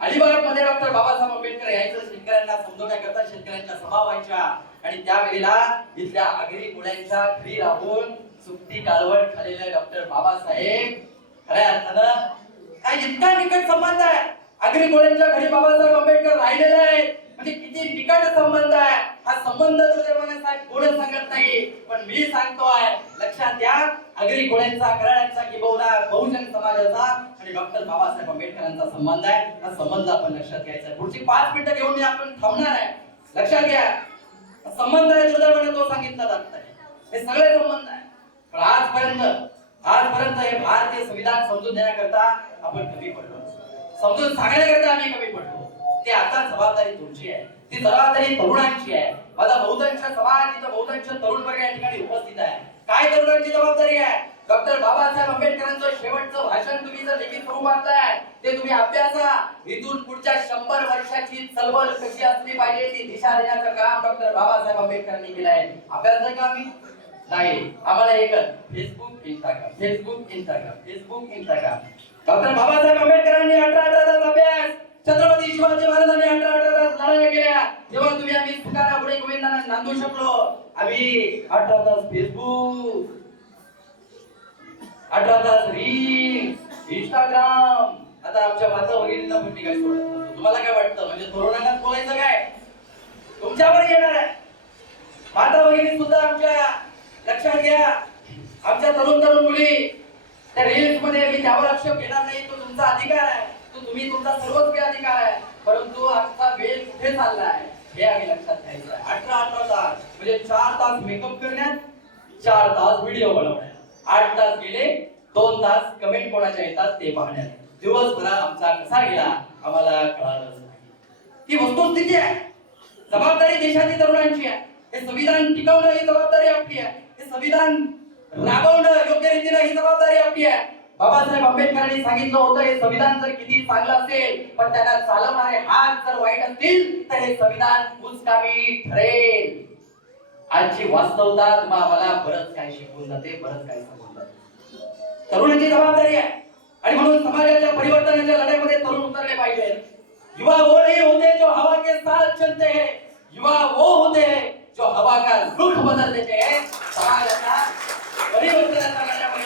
अलिबाग मध्ये डॉक्टर बाबासाहेब आंबेडकर यायचं शेतकऱ्यांना समजवण्याकरता शेतकऱ्यांच्या सभा व्हायच्या आणि त्यावेळेला इथल्या आगरी मुलांच्या घरी राहून सुट्टी काळवट खाल्लेले डॉक्टर बाबासाहेब खऱ्या अर्थानं काय इतका निकट संबंध आहे. आगरी मुलांच्या घरी बाबासाहेब आंबेडकर राहिलेले आहेत म्हणजे किती निकट संबंध आहे. हा संबंध दुर्दैवाने साहेब कोण सांगत नाही पण मी सांगतोय. लक्षात घ्या आगरी कोळ्यांचा कराड्यांचा किंबहुना बहुजन समाजाचा आणि डॉक्टर बाबासाहेब आंबेडकरांचा संबंध आहे. हा संबंध आपण लक्षात घ्यायचा. पुढची 5 मिनिटं घेऊन मी आपण थांबणार आहे. लक्षात घ्या संबंध आहे दुर्दैवाने तो सांगितला जात नाही. हे सगळे संबंध आहे. पण आजपर्यंत हे भारतीय संविधान समजून देण्याकरता आपण कमी पडलो. समजून सांगण्याकरता आम्ही कमी पडलो. ते आता जबाबदारी तुमची आहे. ती जबाबदारी तरुणांची आहे. माझा बहुतांश समाज इथं बहुतांश तरुण वर्ग या ठिकाणी उपस्थित आहे. काय तरुणांची जबाबदारी आहे? डॉक्टर बाबासाहेब आंबेडकरांचं शेवटचं भाषण तुम्ही जर लिखित स्वरूपात आहे ते तुम्ही अभ्यासा. इथून पुढच्या 100 वर्षाची चळवळ कशी असली पाहिजे ती दिशा देण्याचं काम डॉक्टर बाबासाहेब आंबेडकरांनी केलं आहे. अभ्यास का आम्ही नाही. आम्हाला एक फेसबुक इंस्टाग्राम डॉक्टर बाबासाहेब आंबेडकरांनी 18 तास अभ्यास. छत्रपती शिवाजी महाराजांनी 18 तास लढाया केल्या. जेव्हा तुम्ही आम्ही तुकारा पुढे गोविंदांना नांदू शकलो. आम्ही 18 तास फेसबुक, 18 तास रील, इंस्टाग्राम. आता आमच्या माता भगिनींना पण काय सोडत नसतो. तुम्हाला काय वाटतं म्हणजे तरुणांना बोलायचं काय? तुमच्यावर येणार आहे. माता भगिनी सुद्धा आमच्या लक्षात घ्या. आमच्या तरुण मुली त्या रील्स मध्ये मी त्यावर आक्षेप घेणार नाही. तो तुमचा अधिकार आहे. तुम्ही तुमचा सर्वस्वी अधिकार आहे. परंतु आजचा वेळ कुठे चाललाय हे आम्ही लक्षात घ्यायचं आहे. 18 तास म्हणजे 4 तास मेकअप करण्यात, 4 तास व्हिडिओ बनवण्यात, 8 तास गेले, 2 तास कमेंट कोणाच्या येतात ते पाहण्यात. दिवसभर आमचा कसा गेला आम्हाला कळालंच नाही. ती वस्तुस्थिती आहे. जबाबदारी देशाची तरुणांची आहे. हे संविधान टिकवणं ही जबाबदारी आपली आहे. हे संविधान राबवणं योग्य रीतीने ही जबाबदारी आपली आहे. बाबासाहेब आंबेडकरांनी सांगितलं होतं हे संविधान जर किती चांगलं असेल पण त्याला चालवणारे हात जर वाईट असतील तर हे संविधान कुचकामी ठरेल. आजची वास्तवता तुम्हाला आम्हाला बरंच काय शिकवून जाते, बरंच काय सांगून जाते. तरुणांची जबाबदारी आहे आणि म्हणून समाजाच्या परिवर्तनाच्या लढाईमध्ये तरुण उतरले पाहिजे. युवा वो नहीं होते जो हवा के साथ चलते हैं, युवा वो होते हैं जो हवा का रुख बदल देते हैं. समाजाच्या परिवर्तनाच्या लढ्यामध्ये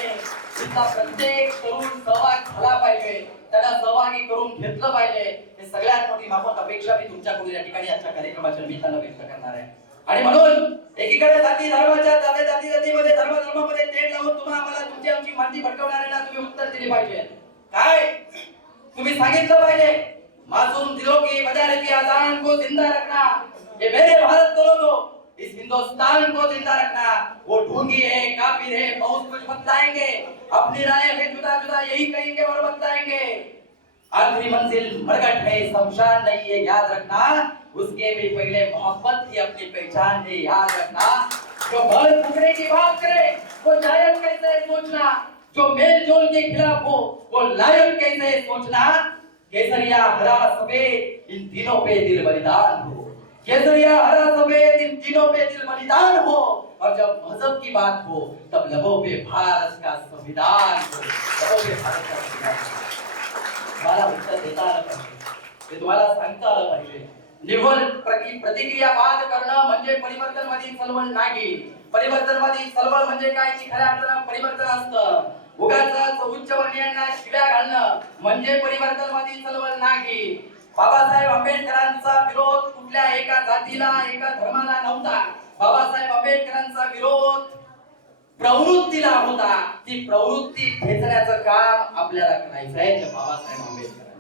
प्रत्येक तरुण सहभाग झाला पाहिजे. त्याला सहभागी करून घेतलं पाहिजे. हे सगळ्यात मोठी माफक अपेक्षा मी तुमच्याकडून या ठिकाणी आजच्या कार्यक्रमाच्या निमित्तानं व्यक्त करणार आहे. आणि म्हणून एकीकडे जाती धर्माच्या जातीमध्ये धर्मामध्ये तेढ लावून तुम्हाला आम्हाला तुमची आमची माती भडकवणाऱ्यांना तुम्ही उत्तर दिले पाहिजे. काय तुम्ही सांगितलं पाहिजे मासूम दिलों की वजह रहती आजान को जिंदा रखना. ये मेरे भारत को लोगों इस हिंदुस्तान को जिंदा रखना. वो ढोंगी है, काफिर है, बहुत कुछ बतलाएंगे. अपनी राय है जुदा जुदा यही कहेंगे और बतलाएंगे. आखिरी मंजिल मरघट है, शमशान नहीं है, याद रखना. उसके भी पहले मोहब्बत ही अपनी पहचान है, याद रखना. जो घर फूकने की बात करे वो जायज कैसे है सोचना. जो मेल जोल के खिलाफ हो वो लायक कैसे है सोचना. केसरिया हरा सफेद इन तीनों पे दिल बलिदान हो. केसरिया हरा सफेद इन तीनों पे दिल बलिदान हो. और जब मजहब की बात हो तब लबों पे भारत का संविधान हो. लबों पे भारत का संविधान. तुम्हाला उत्तर देता आलं पाहिजे. ते तुम्हाला सांगता आलं पाहिजे. निव्वळ प्रतिक्रियावाद करणं म्हणजे परिवर्तनवादी चळवळ नाही. परिवर्तनवादी चळवळ म्हणजे काय की खऱ्या अर्थानं परिवर्तन असतं. उगाच उच्च वर्णीयांना शिव्या घालणं म्हणजे परिवर्तनवादी चळवळ नाही. बाबासाहेब आंबेडकरांचा विरोध कुठल्या एका जातीला एका धर्माला नव्हता. बाबासाहेब आंबेडकरांचा विरोध प्रवृत्तीला होता. ती प्रवृत्ती खेचण्याचं काम आपल्याला करायचं आहे जे बाबासाहेब आंबेडकरांनी.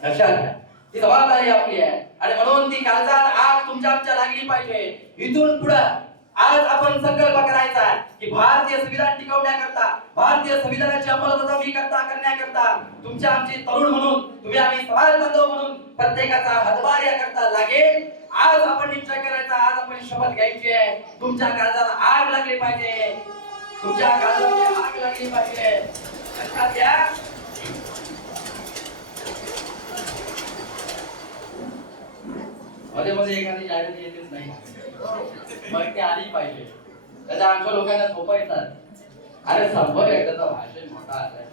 लक्षात घ्या ही जबाबदारी आपली आहे आणि म्हणून ती काळजात आग तुमच्या आमच्या लागली पाहिजे. इथून पुढे आज आपण संकल्प करायचा की भारतीय संविधान टिकवण्याकरता, भारतीय संविधानाची अंमलबजावणी करण्याकरता तुमच्या आमचे तरुण म्हणून, तुम्ही आम्ही समाज बांधव म्हणून प्रत्येकाचा हातभार याकरता लागेल. आज आपण निश्चय करायचा, आज आपण शपथ घ्यायची आहे. तुमच्या काळजाला आग लागली पाहिजे, तुमच्या काळजाला आग लागली पाहिजे. लक्षात घ्या. मध्ये मध्ये एखादी जाहिरात येतेच नाही, मग ती आली पाहिजे. त्याच्या आमच्या लोकांना झोपा येतात. अरे संभव एकदाचा भाषण मोठा आलाय,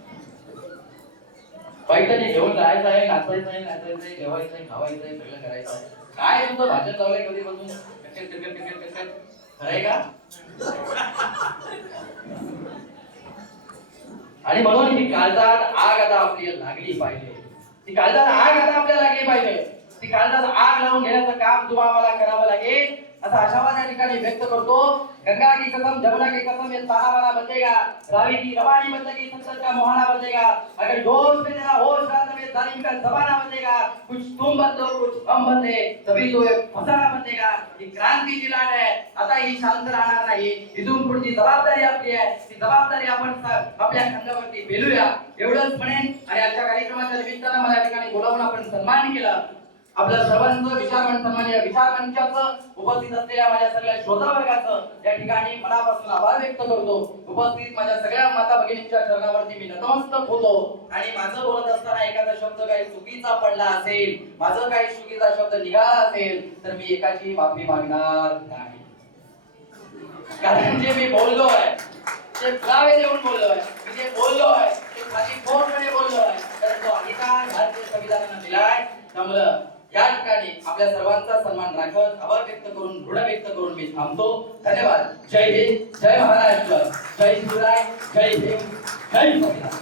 पैठणी घेऊन जायचं आहे, नाचायचंय, जेवायचंय, खावायचंय, सगळं करायचं आहे. काय तुमचं भाषण चाललंय कधीपासून? खरंय का? आणि म्हणून ही काळजात आग आता आपली लागली पाहिजे. ती काळजात आग आता आपल्याला लागली पाहिजे. ती काळजात आग लावून घेण्याचं काम तुम्हाला मला करावं लागेल, असा आशावाद या ठिकाणी व्यक्त करतो. गंगा की कसम, जमुना की कसम, ये ताना बाना बंदेगा, रावी की रवानी बंदेगी, संसद का मुहाना बंदेगा. अगर जोश में तेरा होश रात में जालिम का जमाना बंदेगा, कुछ तुम बदलो कुछ हम बदले, तभी तो एक फसाना बंदेगा. ही क्रांतीची लाट आहे, आता ही शांत राहणार नाही. इथून पुढची जबाबदारी आपली आहे. ती जबाबदारी आपण आपल्या खांद्यावरती पेलूया, एवढंच म्हणेन. आणि आजच्या कार्यक्रमाच्या निमित्तानं मला या ठिकाणी बोलावून आपण सन्मान केला. आपल्या सर्वांचं विचारमंच विचारमंचाचं उपस्थित असलेल्या माझ्या सगळ्या श्रोता वर्गाचं या ठिकाणी मनापासून आभार व्यक्त करतो. उपस्थित माझ्या सगळ्या माता भगिनींच्या चरणावरती मी नतमस्तक होतो. आणि माझं बोलत असताना एखादा शब्द काही चुकीचा पडला असेल, माझं काही चुकीचा शब्द निघाला असेल, तर मी एकाची माफी मागणार नाही. कारण जे मी बोललोय, जे पुरावे देऊन बोललोय, मी जे बोललोय ते खाली खोटपणे बोललोय, तर तो अधिकार भारतीय संविधानानं दिलाय. त्यामुळं या ठिकाणी आपल्या सर्वांचा सन्मान राखत, आभार व्यक्त करून, ऋण व्यक्त करून मी थांबतो. धन्यवाद. जय हिंद, जय महाराष्ट्र, जय शिवराय, जय भीम, जय संविधान.